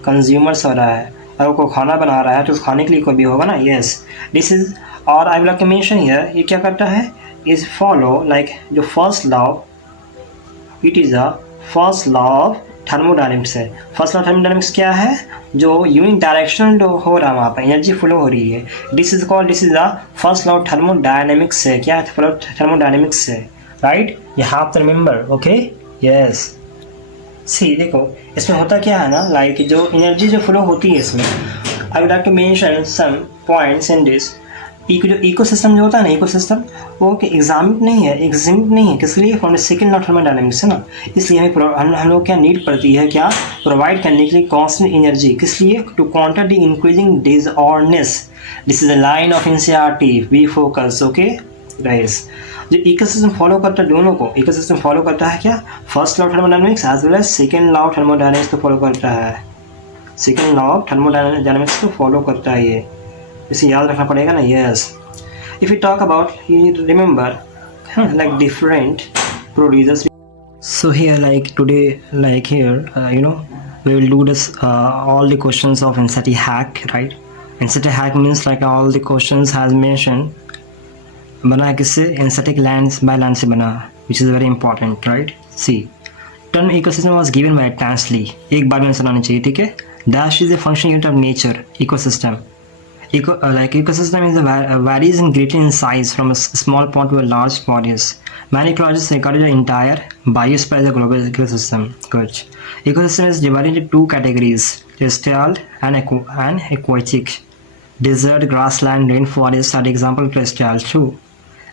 कंज्यूमर्स हो रहा है। अगर कोई खाना बना रहा है तो उस खाने के लिए कोई भी होगा ना, यस, दिस इज, और I will like to mention here, ये क्या करता है, इज फॉलो लाइक जो first law, it is a first law of thermodynamics है। फर्स्ट लॉ ऑफ थर्मोडायनेमिक्स क्या है, जो यूनिट डायरेक्शनल हो रहा है वहाँ पर एनर्जी फ्लो हो रही है, this is called, this is the first law of thermodynamics है, क्या है, थर्मोडायनेमिक्स है, right, you have to remember, okay, yes. See देखो इसमें होता क्या है ना, लाइक जो एनर्जी जो फ्लो होती है इसमें, I would like to mention some points in this. जो इकोसिस्टम जो होता है ना, इकोसिस्टम वो कि एग्जामिट नहीं है, किस लिए, from the second law of thermodynamics है ना, इसलिए हमें हम लोग क्या नीड पड़ती है, क्या प्रोवाइड करने के लिए कांस्टेंट एनर्जी, किस लिए, to counter the increasing disorderness, this is the line of NCERT, we focus, okay guys. जो इकोसिस्टम फॉलो करता है, दोनों को इकोसिस्टम फॉलो करता है क्या, first law of thermodynamics as well as second law of thermodynamics को फॉलो करता है, सेकंड लॉ ऑफ थर्मोडायनेमिक्स को फॉलो करता है, ये इसे याद रखना पड़ेगा ना, yes. If you talk about, you remember like different producers, so here like today, like here you know we will do this all the questions of NCERT hack, right? NCERT hack means like all the questions has mentioned, बना किससे, एनसेटिक land bye land से बना, which is very important, right. See term ecosystem was given by Tansley. एक बार में answer आना चाहिए, ठीक है. Dash is a function unit of nature, ecosystem. Ecosystem is varies greatly in size from a small pond to a large bodies. Many ecologists regard the entire biosphere as a global ecosystem. Good. Ecosystem is divided into two categories: terrestrial and aquatic. Desert, grassland, rainforest are the example of terrestrial too.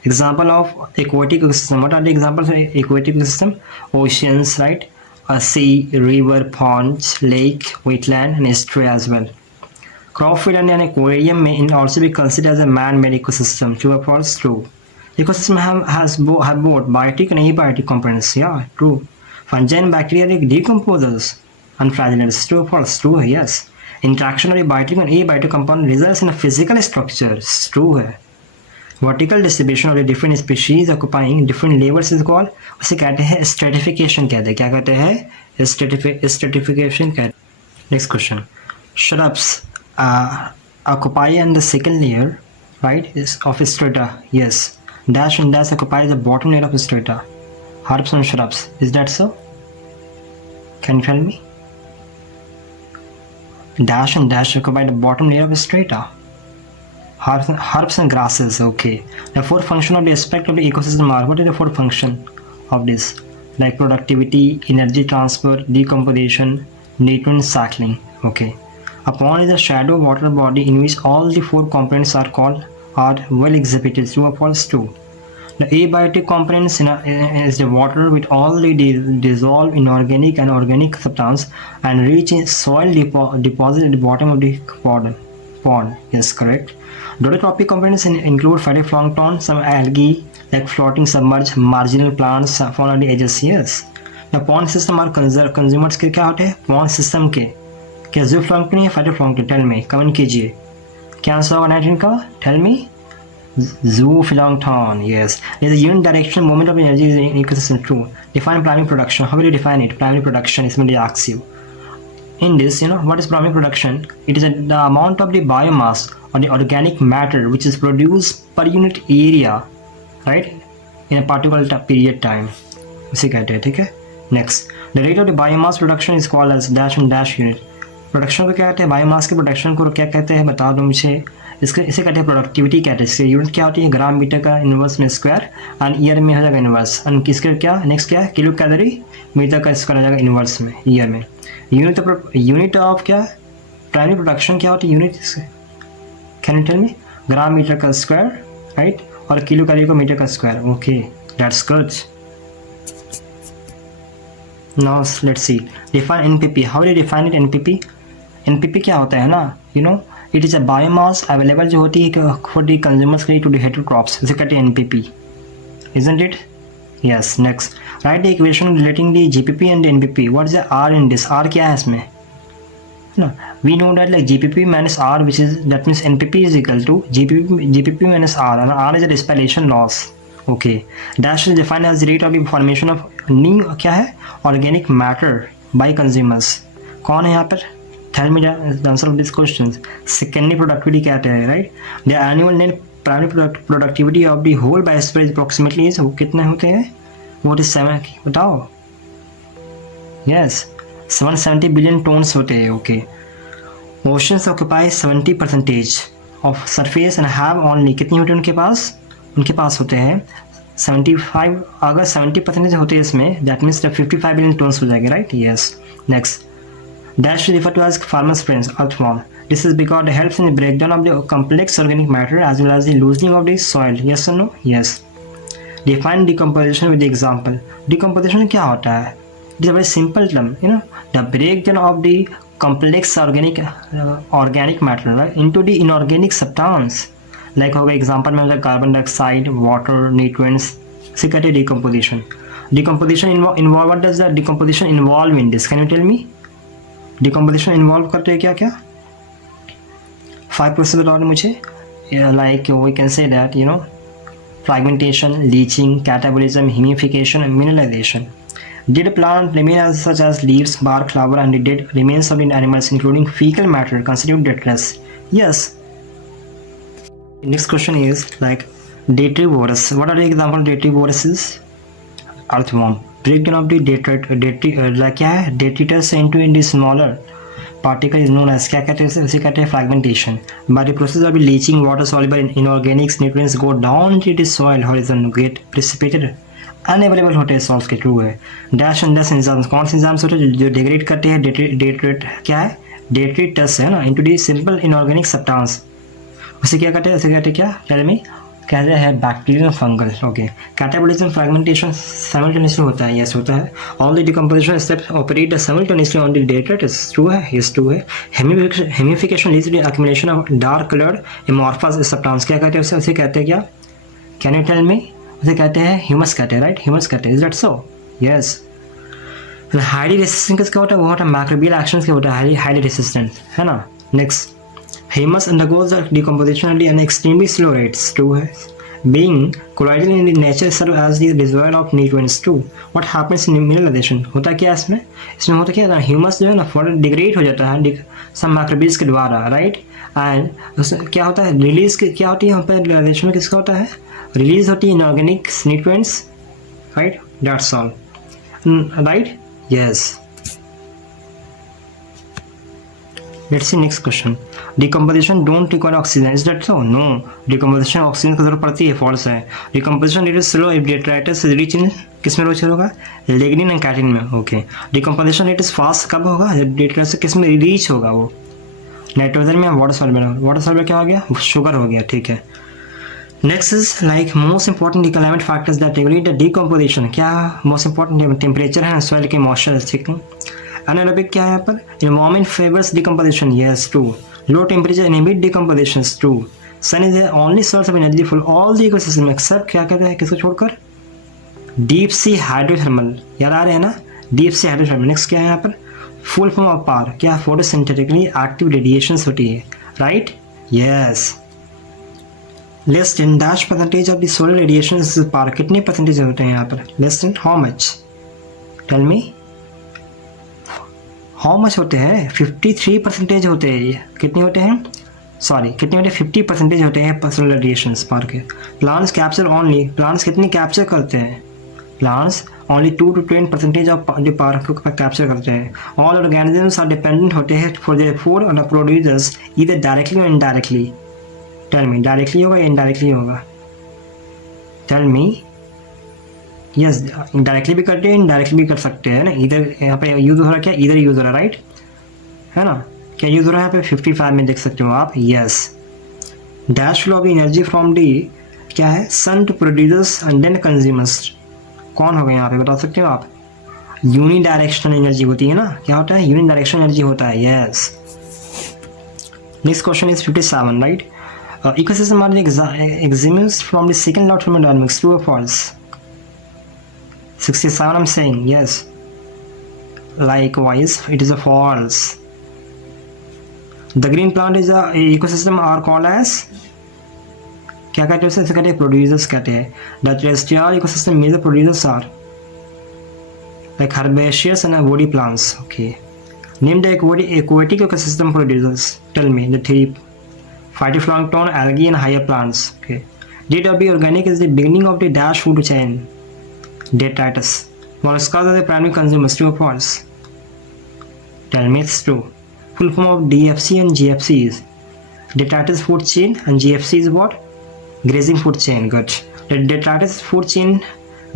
Example of aquatic ecosystem. What are the examples of aquatic ecosystem? Oceans, right? A sea, river, ponds, lake, wetland, and estuary as well. Crop feed and an aquarium may also be considered as a man-made ecosystem. True or false? True. Ecosystem have both biotic and abiotic components. Yeah, true. Fungi and bacteria are decomposers and flagellators. True or false? True. Yes. Interaction of biotic and abiotic component results in a physical structure. True है. Vertical distribution of the different species occupying different levels is called, उसे कहते हैं stratification कहते हैं. क्या कहते हैं? Stratification कहते हैं. Next question. Shrubs occupy on the second layer, right, is of strata. Yes. Dash and dash occupy the bottom layer of strata. Herbs and shrubs. Is that so? Can you tell me? Dash and dash occupy the bottom layer of strata. Herbs and grasses. Okay. The four function of the aspect of the ecosystem are, what is the four function of this? Like productivity, energy transfer, decomposition, nutrient cycling. Okay. A pond is a shallow water body in which all the four components are well exhibited. True or false? True. The abiotic components is the water with all the dissolved inorganic and organic substance and reach in soil deposit at the bottom of the pond. Yes, correct. Dodotrophic components include phytoplankton, some algae like floating submerged, marginal plants found on the edges. Yes. The pond system are consumers के क्या होते हैं? Pond system के क्या zooplankton या phytoplankton? Tell me. Comment कीजिए. क्या answer होगा 19 का? Tell me. Zooplankton. Yes. There is a unidirectional movement of energy in ecosystem. True. Define primary production. How will you define it? Primary production is when they ask you. In this, what is primary production? It is the amount of the biomass or the organic matter which is produced per unit area, right, in a particular period time. इसे कहते हैं, ठीक है. Next, the rate of the biomass production is called as dash and dash unit. Production को क्या कहते हैं? Biomass के प्रोडक्शन को क्या कहते हैं? बता दो मुझे. इसे कहते हैं प्रोडक्टिविटी कहते हैं. इसके यूनिट क्या होती है? ग्राम मीटर का इनवर्स में स्क्वायर एंड ईयर में हो जाएगा इनवर्स. एंड किसके क्या नेक्स्ट क्या है? किलो कैलोरी मीटर का स्क्वायर हो जाएगा इनवर्स में ईयर में. यूनिट ऑफ क्या? प्राइमरी प्रोडक्शन क्या होती है? Unit can you tell me? Gram metre का स्क्वायर, राइट, और किलो कैलोरी को मीटर का square. Okay, that's good. Now let's see. Define NPP. How do define it? NPP. NPP क्या होता है ना? It is a biomass available जो होती है फॉर दी कंज्यूमर्स के लिए टू दी हेटेरो क्रॉप्स. इसे कहते हैं NPP. Isn't it? Yes. Next, write the equation relating the GPP and NPP. What is the R in this? R क्या है इसमें? No, we know that like GPP minus R, which is that means NPP is equal to GPP minus R, and R is a distillation loss. Okay, dash is defined as the rate of the formation of new क्या है? Organic matter by consumers. कौन है यहाँ पर? Tell me the answer of these questions. Secondary productivity कहते हैं, right? The annual net primary productivity of the whole biosphere approximately is कितने होते हैं? What is 7? बताओ. Yes. 770 billion tons होते हैं. Okay. Oceans occupy 70% of surface and have only कितनी होती है उनके पास होते हैं 75. अगर 70% होते हैं इसमें, दैट मीन्स 55 बिलियन टन्स हो जाएंगे, right. Yes. Next, dash refer to as farmers friends earthworm. This is because it helps in the breakdown of the complex organic matter as well as the loosening of the soil. Yes or no? Yes. Define decomposition with the example. Decomposition क्या होता है? It is a very simple term, the breakdown of the complex organic matter, right, into the inorganic substance. Like होगा example में carbon dioxide, water, nutrients. इसे कहते हैं decomposition. Decomposition involve. What does the decomposition involve in this? Can you tell me? Decomposition involve करते हैं क्या? 5% बताओ मुझे. Like we can say that fragmentation, leaching, catabolism, humidification, and mineralization. Dead plant remains such as leaves, bark, flower, and the dead remains of the animals, including fecal matter, constitute detritus. Yes. Next question is like detrivorous. What are the examples of detrivorous? Earthworm. breakdown of the क्या है detritus into the smaller particle is known as क्या कहते हैं उसे कहते हैं fragmentation. By the process of leaching, water soluble inorganic nutrients go down into the soil horizon get precipitated. Unavailable होते हैं सॉल्ट के थ्रू है. डैश एंड डस एंजाइम्स कौन से एंजाइम्स होते हैं जो डिग्रेड करते हैं डेट्रेट क्या है डेट्रिटस है ना into the simple inorganic substance. उसे क्या कहते हैं उसे कहते हैं क्या टेल मी कहते हैं bacterial fungal. Okay catabolism fragmentation simultaneously होता है. यस होता है. All the decomposition steps operate simultaneously on the detritus. True है. यस ट्रू है. Humification leads to the accumulation of dark coloured amorphous substance. क्या कहते हैं उसे कहते हैं क्या कैन यू टेल मी उसे कहते हैं ह्यूमस कहते हैं राइट ह्यूमस कहते हैं. Is that so? Yes. Highly resistant किसका होता है वो होता है माइक्रोबियल एक्शंस का होता है हाईली रेसिस्टेंट है ना. Next humus undergoes decomposition at an extremely slow rates. True है. Being colloidal in nature serve as the reservoir of nutrients. True. What happens in mineralization होता क्या इसमें होता क्या ह्यूमस जो है ना फर्दर डिग्रेड हो जाता है सम माइक्रोबियल्स के द्वारा राइट. एंड क्या होता है रिलीज क्या होती है यहाँ पर मिनरलाइजेशन में किसका होता है रिलीज होती है inorganic nutrients right. That's all right. Yes. Let's see next question. Decomposition don't require oxygen. Is that so? No. Decomposition oxygen की जरूरत पड़ती है. फॉल्स है. Decomposition rate is slow if detritus is rich in किस में rich होगा lignin and chitin में. Okay. Decomposition rate is fast कब होगा जब डेट्राइटस किस में रीच होगा वो नाइट्रोजन में वाटर सॉल्वेबल क्या हो गया शुगर हो गया. ठीक है. Next is like most important climate factors that regulate the decomposition. क्या मोस्ट इंपॉर्टेंट टेम्परेचर है सॉइल के मॉइस्चर. ठीक है. एनारोबिक क्या है यहाँ पर environment favours decomposition. Yes true. Low temperature inhibit decomposition. True. Sun is the only source of energy for all the ecosystem except क्या कहते हैं किसको छोड़कर डीप सी हाइड्रोथर्मल. याद आ रहे हैं ना डीप सी हाइड्रोथर्मल. नेक्स्ट क्या है यहाँ पर फुल फॉर्म ऑफ पावर क्या फोटोसिंथेटिकली एक्टिव रेडिएशंस होती है right. Yes. Less than dash percentage of the solar radiation is PAR. कितने परसेंटेज होते हैं यहाँ पर less than how much tell me how much होते हैं 53% होते हैं. ये कितने होते हैं सॉरी कितने होते हैं 50% होते हैं सोलर रेडिएशन पावर के. प्लांट्स कैप्चर ओनली प्लांट्स कितनी कैप्चर करते हैं प्लांट्स ओनली 2 to 10% ऑफ जो पावर को कैप्चर करते हैं. ऑल ऑर्गेनिजम्स आर डिपेंडेंट होते हैं for their food on the producers either directly और इनडायरेक्टली. टेल मी डायरेक्टली होगा या इनडायरेक्टली होगा टेल मी. यस डायरेक्टली भी करते हैं इनडायरेक्टली भी कर सकते हैं ना. इधर यहाँ पे यूज़ हो रहा है क्या इधर यूज़ हो रहा है राइट है ना. क्या यूज़ हो रहा है यहाँ पे 55 में देख सकते हो आप. Yes. Dash flow of energy from the क्या है sun to producers and then consumers. कौन होगा यहाँ पे बता सकते हो आप यूनि डायरेक्शनल एनर्जी होती है ना. क्या होता है यूनि डायरेक्शनल एनर्जी होता है. Yes. Next question is 57 right. Ecosystem are the examples from the second law of thermodynamics. True or false? 67 I'm saying yes. Likewise, it is a false. The green plant is a ecosystem are called as क्या कहते हैं उसे कहते हैं producers कहते हैं. The terrestrial ecosystem major producers are like herbaceous and woody plants. Okay. Name the aquatic ecosystem producers. Tell me the three. Phytoplankton, algae and higher plants. Okay. DW organic is the beginning of the dash food chain. Detritus. Mollusca are the primary consumers. True or false? Tell me it's true. Full form of DFC and GFC is Detritus food chain and GFC is what? Grazing food chain. Good. The Detritus food chain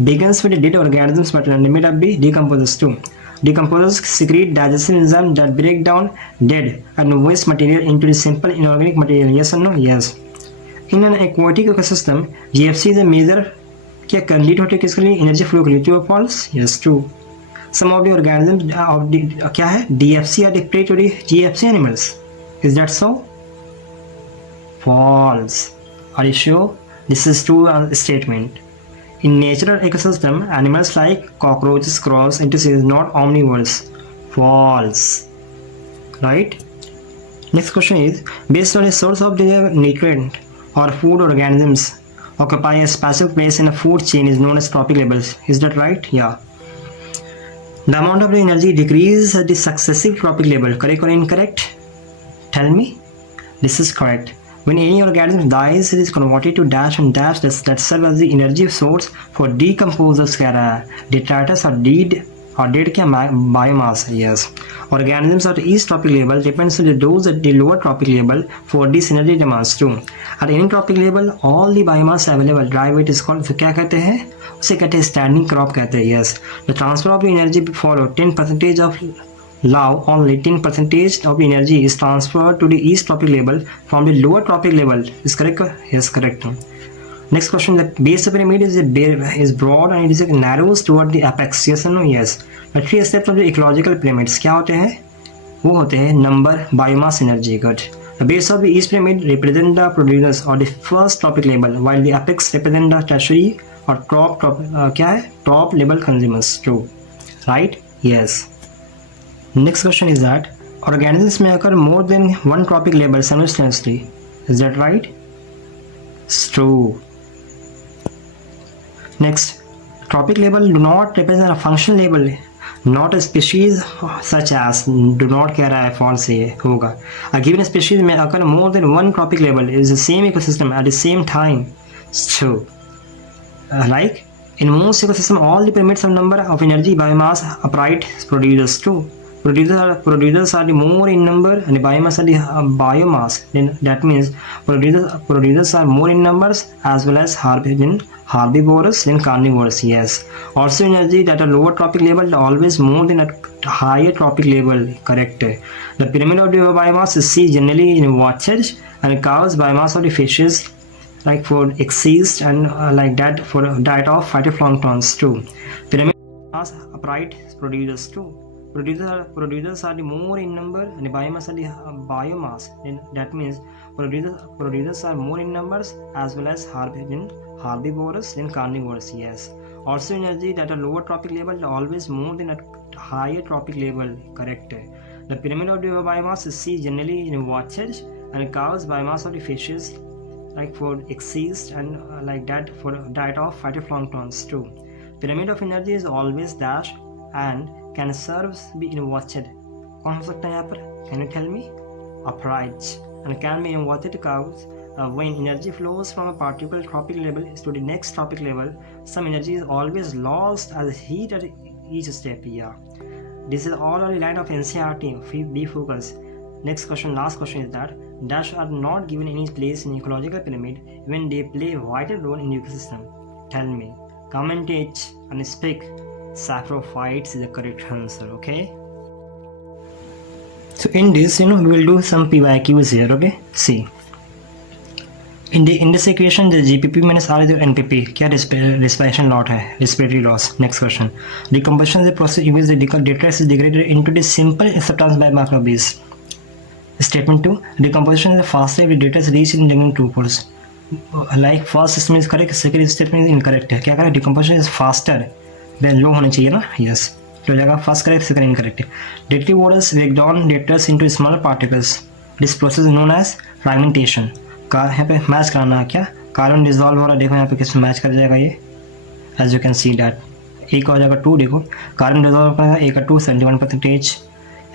begins with the dead organisms but limit up be decomposes too. Decomposers secrete digestive enzymes that break down dead and waste material into the simple inorganic material. Yes or no? Yes. In an aquatic ecosystem, GFC is a major क्या कंडीट होते हैं किसके लिए energy flow के लिए. True और false? Yes true. Some of the organisms of क्या है DFC are predatory GFC animals. Is that so? False. Are you sure? This is true statement. In natural ecosystem, animals like cockroaches cross into species not omnivores. False. Right? Next question is based on a source of the nutrient or food organisms occupy a special place in a food chain is known as trophic levels. Is that right? Yeah. The amount of the energy decreases at the successive trophic level. Correct or incorrect? Tell me. This is correct. When any organism dies, it is converted to dash and dash that serve as the energy source for decomposers कह रहा है. Detritus or dead क्या biomass. Yes. Organisms at each tropic level depends on those at the lower tropic level for this energy demands too. At any tropic level, all the biomass available dry weight is called. तो क्या कहते हैं? उसे कहते हैं standing crop कहते हैं. Yes. The transfer of the energy follow 10% of Now only 10% of energy is transferred to the east tropic level from the lower tropic level. Is correct? Yes, correct. Next question: the base of pyramid is broad and it is narrows toward the apex. Yes or no? Yes. The three steps of the ecological pyramids क्या होते हैं? वो होते हैं number, biomass, energy. Good. The base of the east pyramid represent the producers or the first tropic level, while the apex represent the tertiary or क्या है? Top level consumers. True. Right? Yes. Next question is that organisms may occur more than one tropic level simultaneously. Is that right? It's true. Next, tropic level do not represent a functional level, not a species such as. Do not कह रहा है false है होगा. A given species may occur more than one tropic level is the same ecosystem at the same time. It's true. Like in most ecosystem, all the pyramids of number of energy biomass upright producers too. Producers are the more in number and the biomass are the biomass. Then that means producers are more in numbers as well as herbivorous than carnivorous. Yes. Also energy that at lower tropic level always more than at higher tropic level. Correct. The pyramid of the biomass is seen generally in watches and covers biomass of the fishes like for exist and like that for diet of phytoplanktons too. Pyramid biomass upright producers too. Producers are the more in number and the biomass are the biomass. Then that means producers are more in numbers as well as herbivorous than carnivorous. Yes. Also energy that at lower tropic level always more than at higher tropic level. Correct. The pyramid of the biomass is seen generally in watches and covers biomass of the fishes like for exist and like that for diet of phytoplanktons too. Pyramid of energy is always dash and can serve be inverted. कौन हो सकता है यहाँ पर? Can you tell me? Upright and can be inverted curves. When energy flows from a particular tropic level to the next tropic level, some energy is always lost as heat at each step. Yeah, this is all on the line of NCERT. Be focused. Next question, last question is that dash are not given any place in ecological pyramid when they play a vital role in the ecosystem. Tell me. Comment it and speak. Saprophytes is the correct answer. Okay. So in this, we will do some PYQs here. Okay. See. In this equation, the GPP minus R is the NPP. क्या respiration lot है? Respiratory loss. Next question. Decomposition is the process in which the detritus is degraded into the simple substance by microbes. Statement 2. Decomposition is the fastest way detritus reach in living true force. Like first statement is correct, second statement is incorrect है. क्या करें? Decomposition is faster. Then low होना चाहिए ना? Yes. तो हो जाएगा first correct, second incorrect. Detritive waters break down detritus into smaller particles. This process is known as fragmentation. यहाँ पे मैच कराना है क्या? कार्बन डिजॉल्व हो रहा है. देखो यहाँ पे किस मैच कर जाएगा ये? As you can see that. A का हो जाएगा 2. देखो कार्बन डिजॉल्व करेगा. A का 2 71%.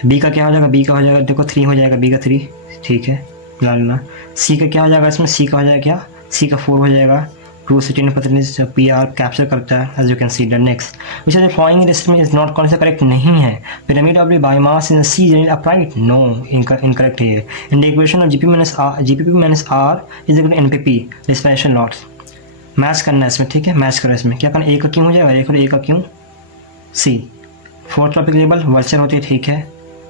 B का क्या हो जाएगा? B का हो जाएगा देखो 3 हो जाएगा. B का 3 ठीक है मिला लेना. C का क्या हो जाएगा इसमें? C का हो जाएगा क्या? C का 4 हो जाएगा. 2 से 10% PR कैप्चर करता है. As you can see the next which are flowing in system is not कौन सा करेक्ट नहीं है. Pyramid of the biomass in sea generate upright. No incorrect है. In the equation of GPP minus R is equal to NPP respiration lot. Match करना है इसमें. ठीक है मैच करो इसमें. क्या करना? A का क्यों हो जाएगा? A का क्यों C. Fourth topic level vulture होती है. ठीक है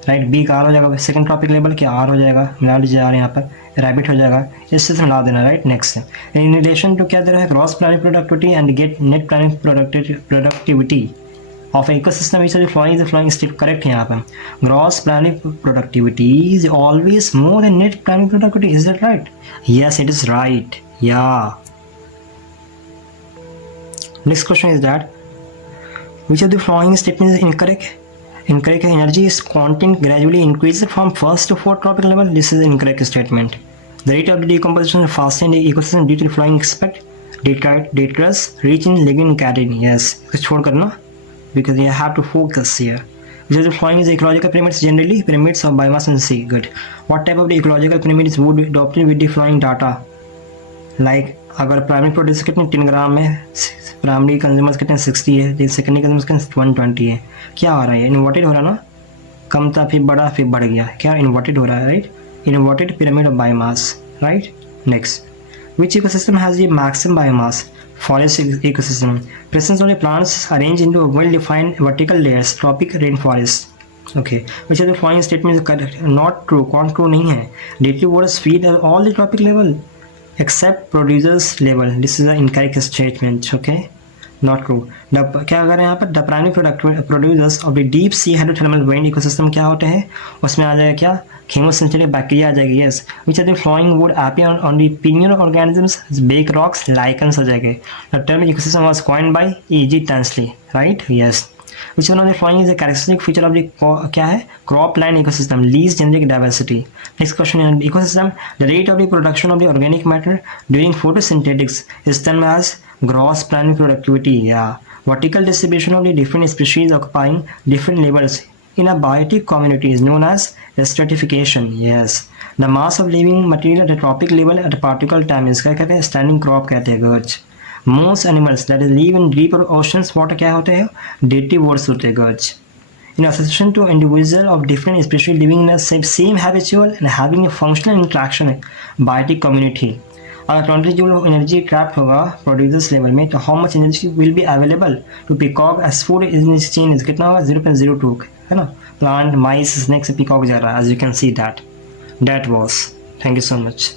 राइट. B का R हो जाएगा. सेकंड टॉपिक लेवल क्या R हो जाएगा? मिला लीजिए R यहाँ पर. रैबिट हो जाएगा. इससे मिला देना. Right. Next in relation to क्या दे रहा है? Gross planning productivity and get net planning productivity of ecosystem which are flowing state. Correct है यहाँ पर. Gross planning productivity is always more than net planning productivity. Is that right? Yes it is right. या next question is that which of the following statements is incorrect? Incorrect. Energy is content gradually increases from first to fourth tropic level. This is an incorrect statement. The rate of the decomposition is faster in the ecosystem due to the following aspect. Detritus reach in lignin cadene. Yes. छोड़ करना because you have to focus here. Which of the following is ecological pyramids? Generally, pyramids of biomass in the sea. Good. What type of the ecological pyramids would be adopted with the following data? Like अगर primary produce कितने 3 ग्राम है, primary consumers कितने 60 है, secondary consumers कितने 120 है, क्या हो रहा है? इन्वर्टेड हो रहा है ना, कम था फिर बढ़ा फिर बढ़ गया, क्या इन्वर्टेड हो रहा है, right? Inverted pyramid of biomass, right? Next, which ecosystem has the maximum biomass? Forest ecosystem. Presence of the plants arranged into well-defined vertical layers. Tropic rainforest. Okay. Which of the following statements is correct? Not true. कौन true नहीं है? Deadly waters feed at all the tropic level except producers level. This is an incorrect statement. Okay. Not true. क्या अगर यहाँ पर the primary producers of the deep sea hydrothermal vent ecosystem क्या होते हैं? उसमें आ जाएगा क्या? Chemosynthetic bacteria आ जाएगी. Yes. Which of the following would appear on the pineal organisms? Bake rocks, lichens आ जाएंगे. The term ecosystem was coined by E.G. Tansley. Right? Yes. Which one of the following is a characteristic feature of the क्या है? Cropland ecosystem. Least genetic diversity. Next question in ecosystem. The rate of the production of the organic matter during photosynthetics is termed as gross primary productivity. Yeah. Vertical distribution of the different species occupying different levels in a biotic community is known as stratification. Yes. The mass of living material at a tropic level at a particular time is क्या कहते हैं? Standing crop कहते हैं. Good. Most animals that live in deeper oceans water क्या होते हैं? Detritivores होते हैं. Good. In association to individual of different species living in the same habitual and having a functional interaction biotic community. अगर 20 joule energy trap होगा producers level में, तो how much energy will be available to peacock as food in this chain is कितना होगा? 0.02, है ना? Plant, माइस, snacks, peacock जा रहा है, as you can see that was. Thank you so much.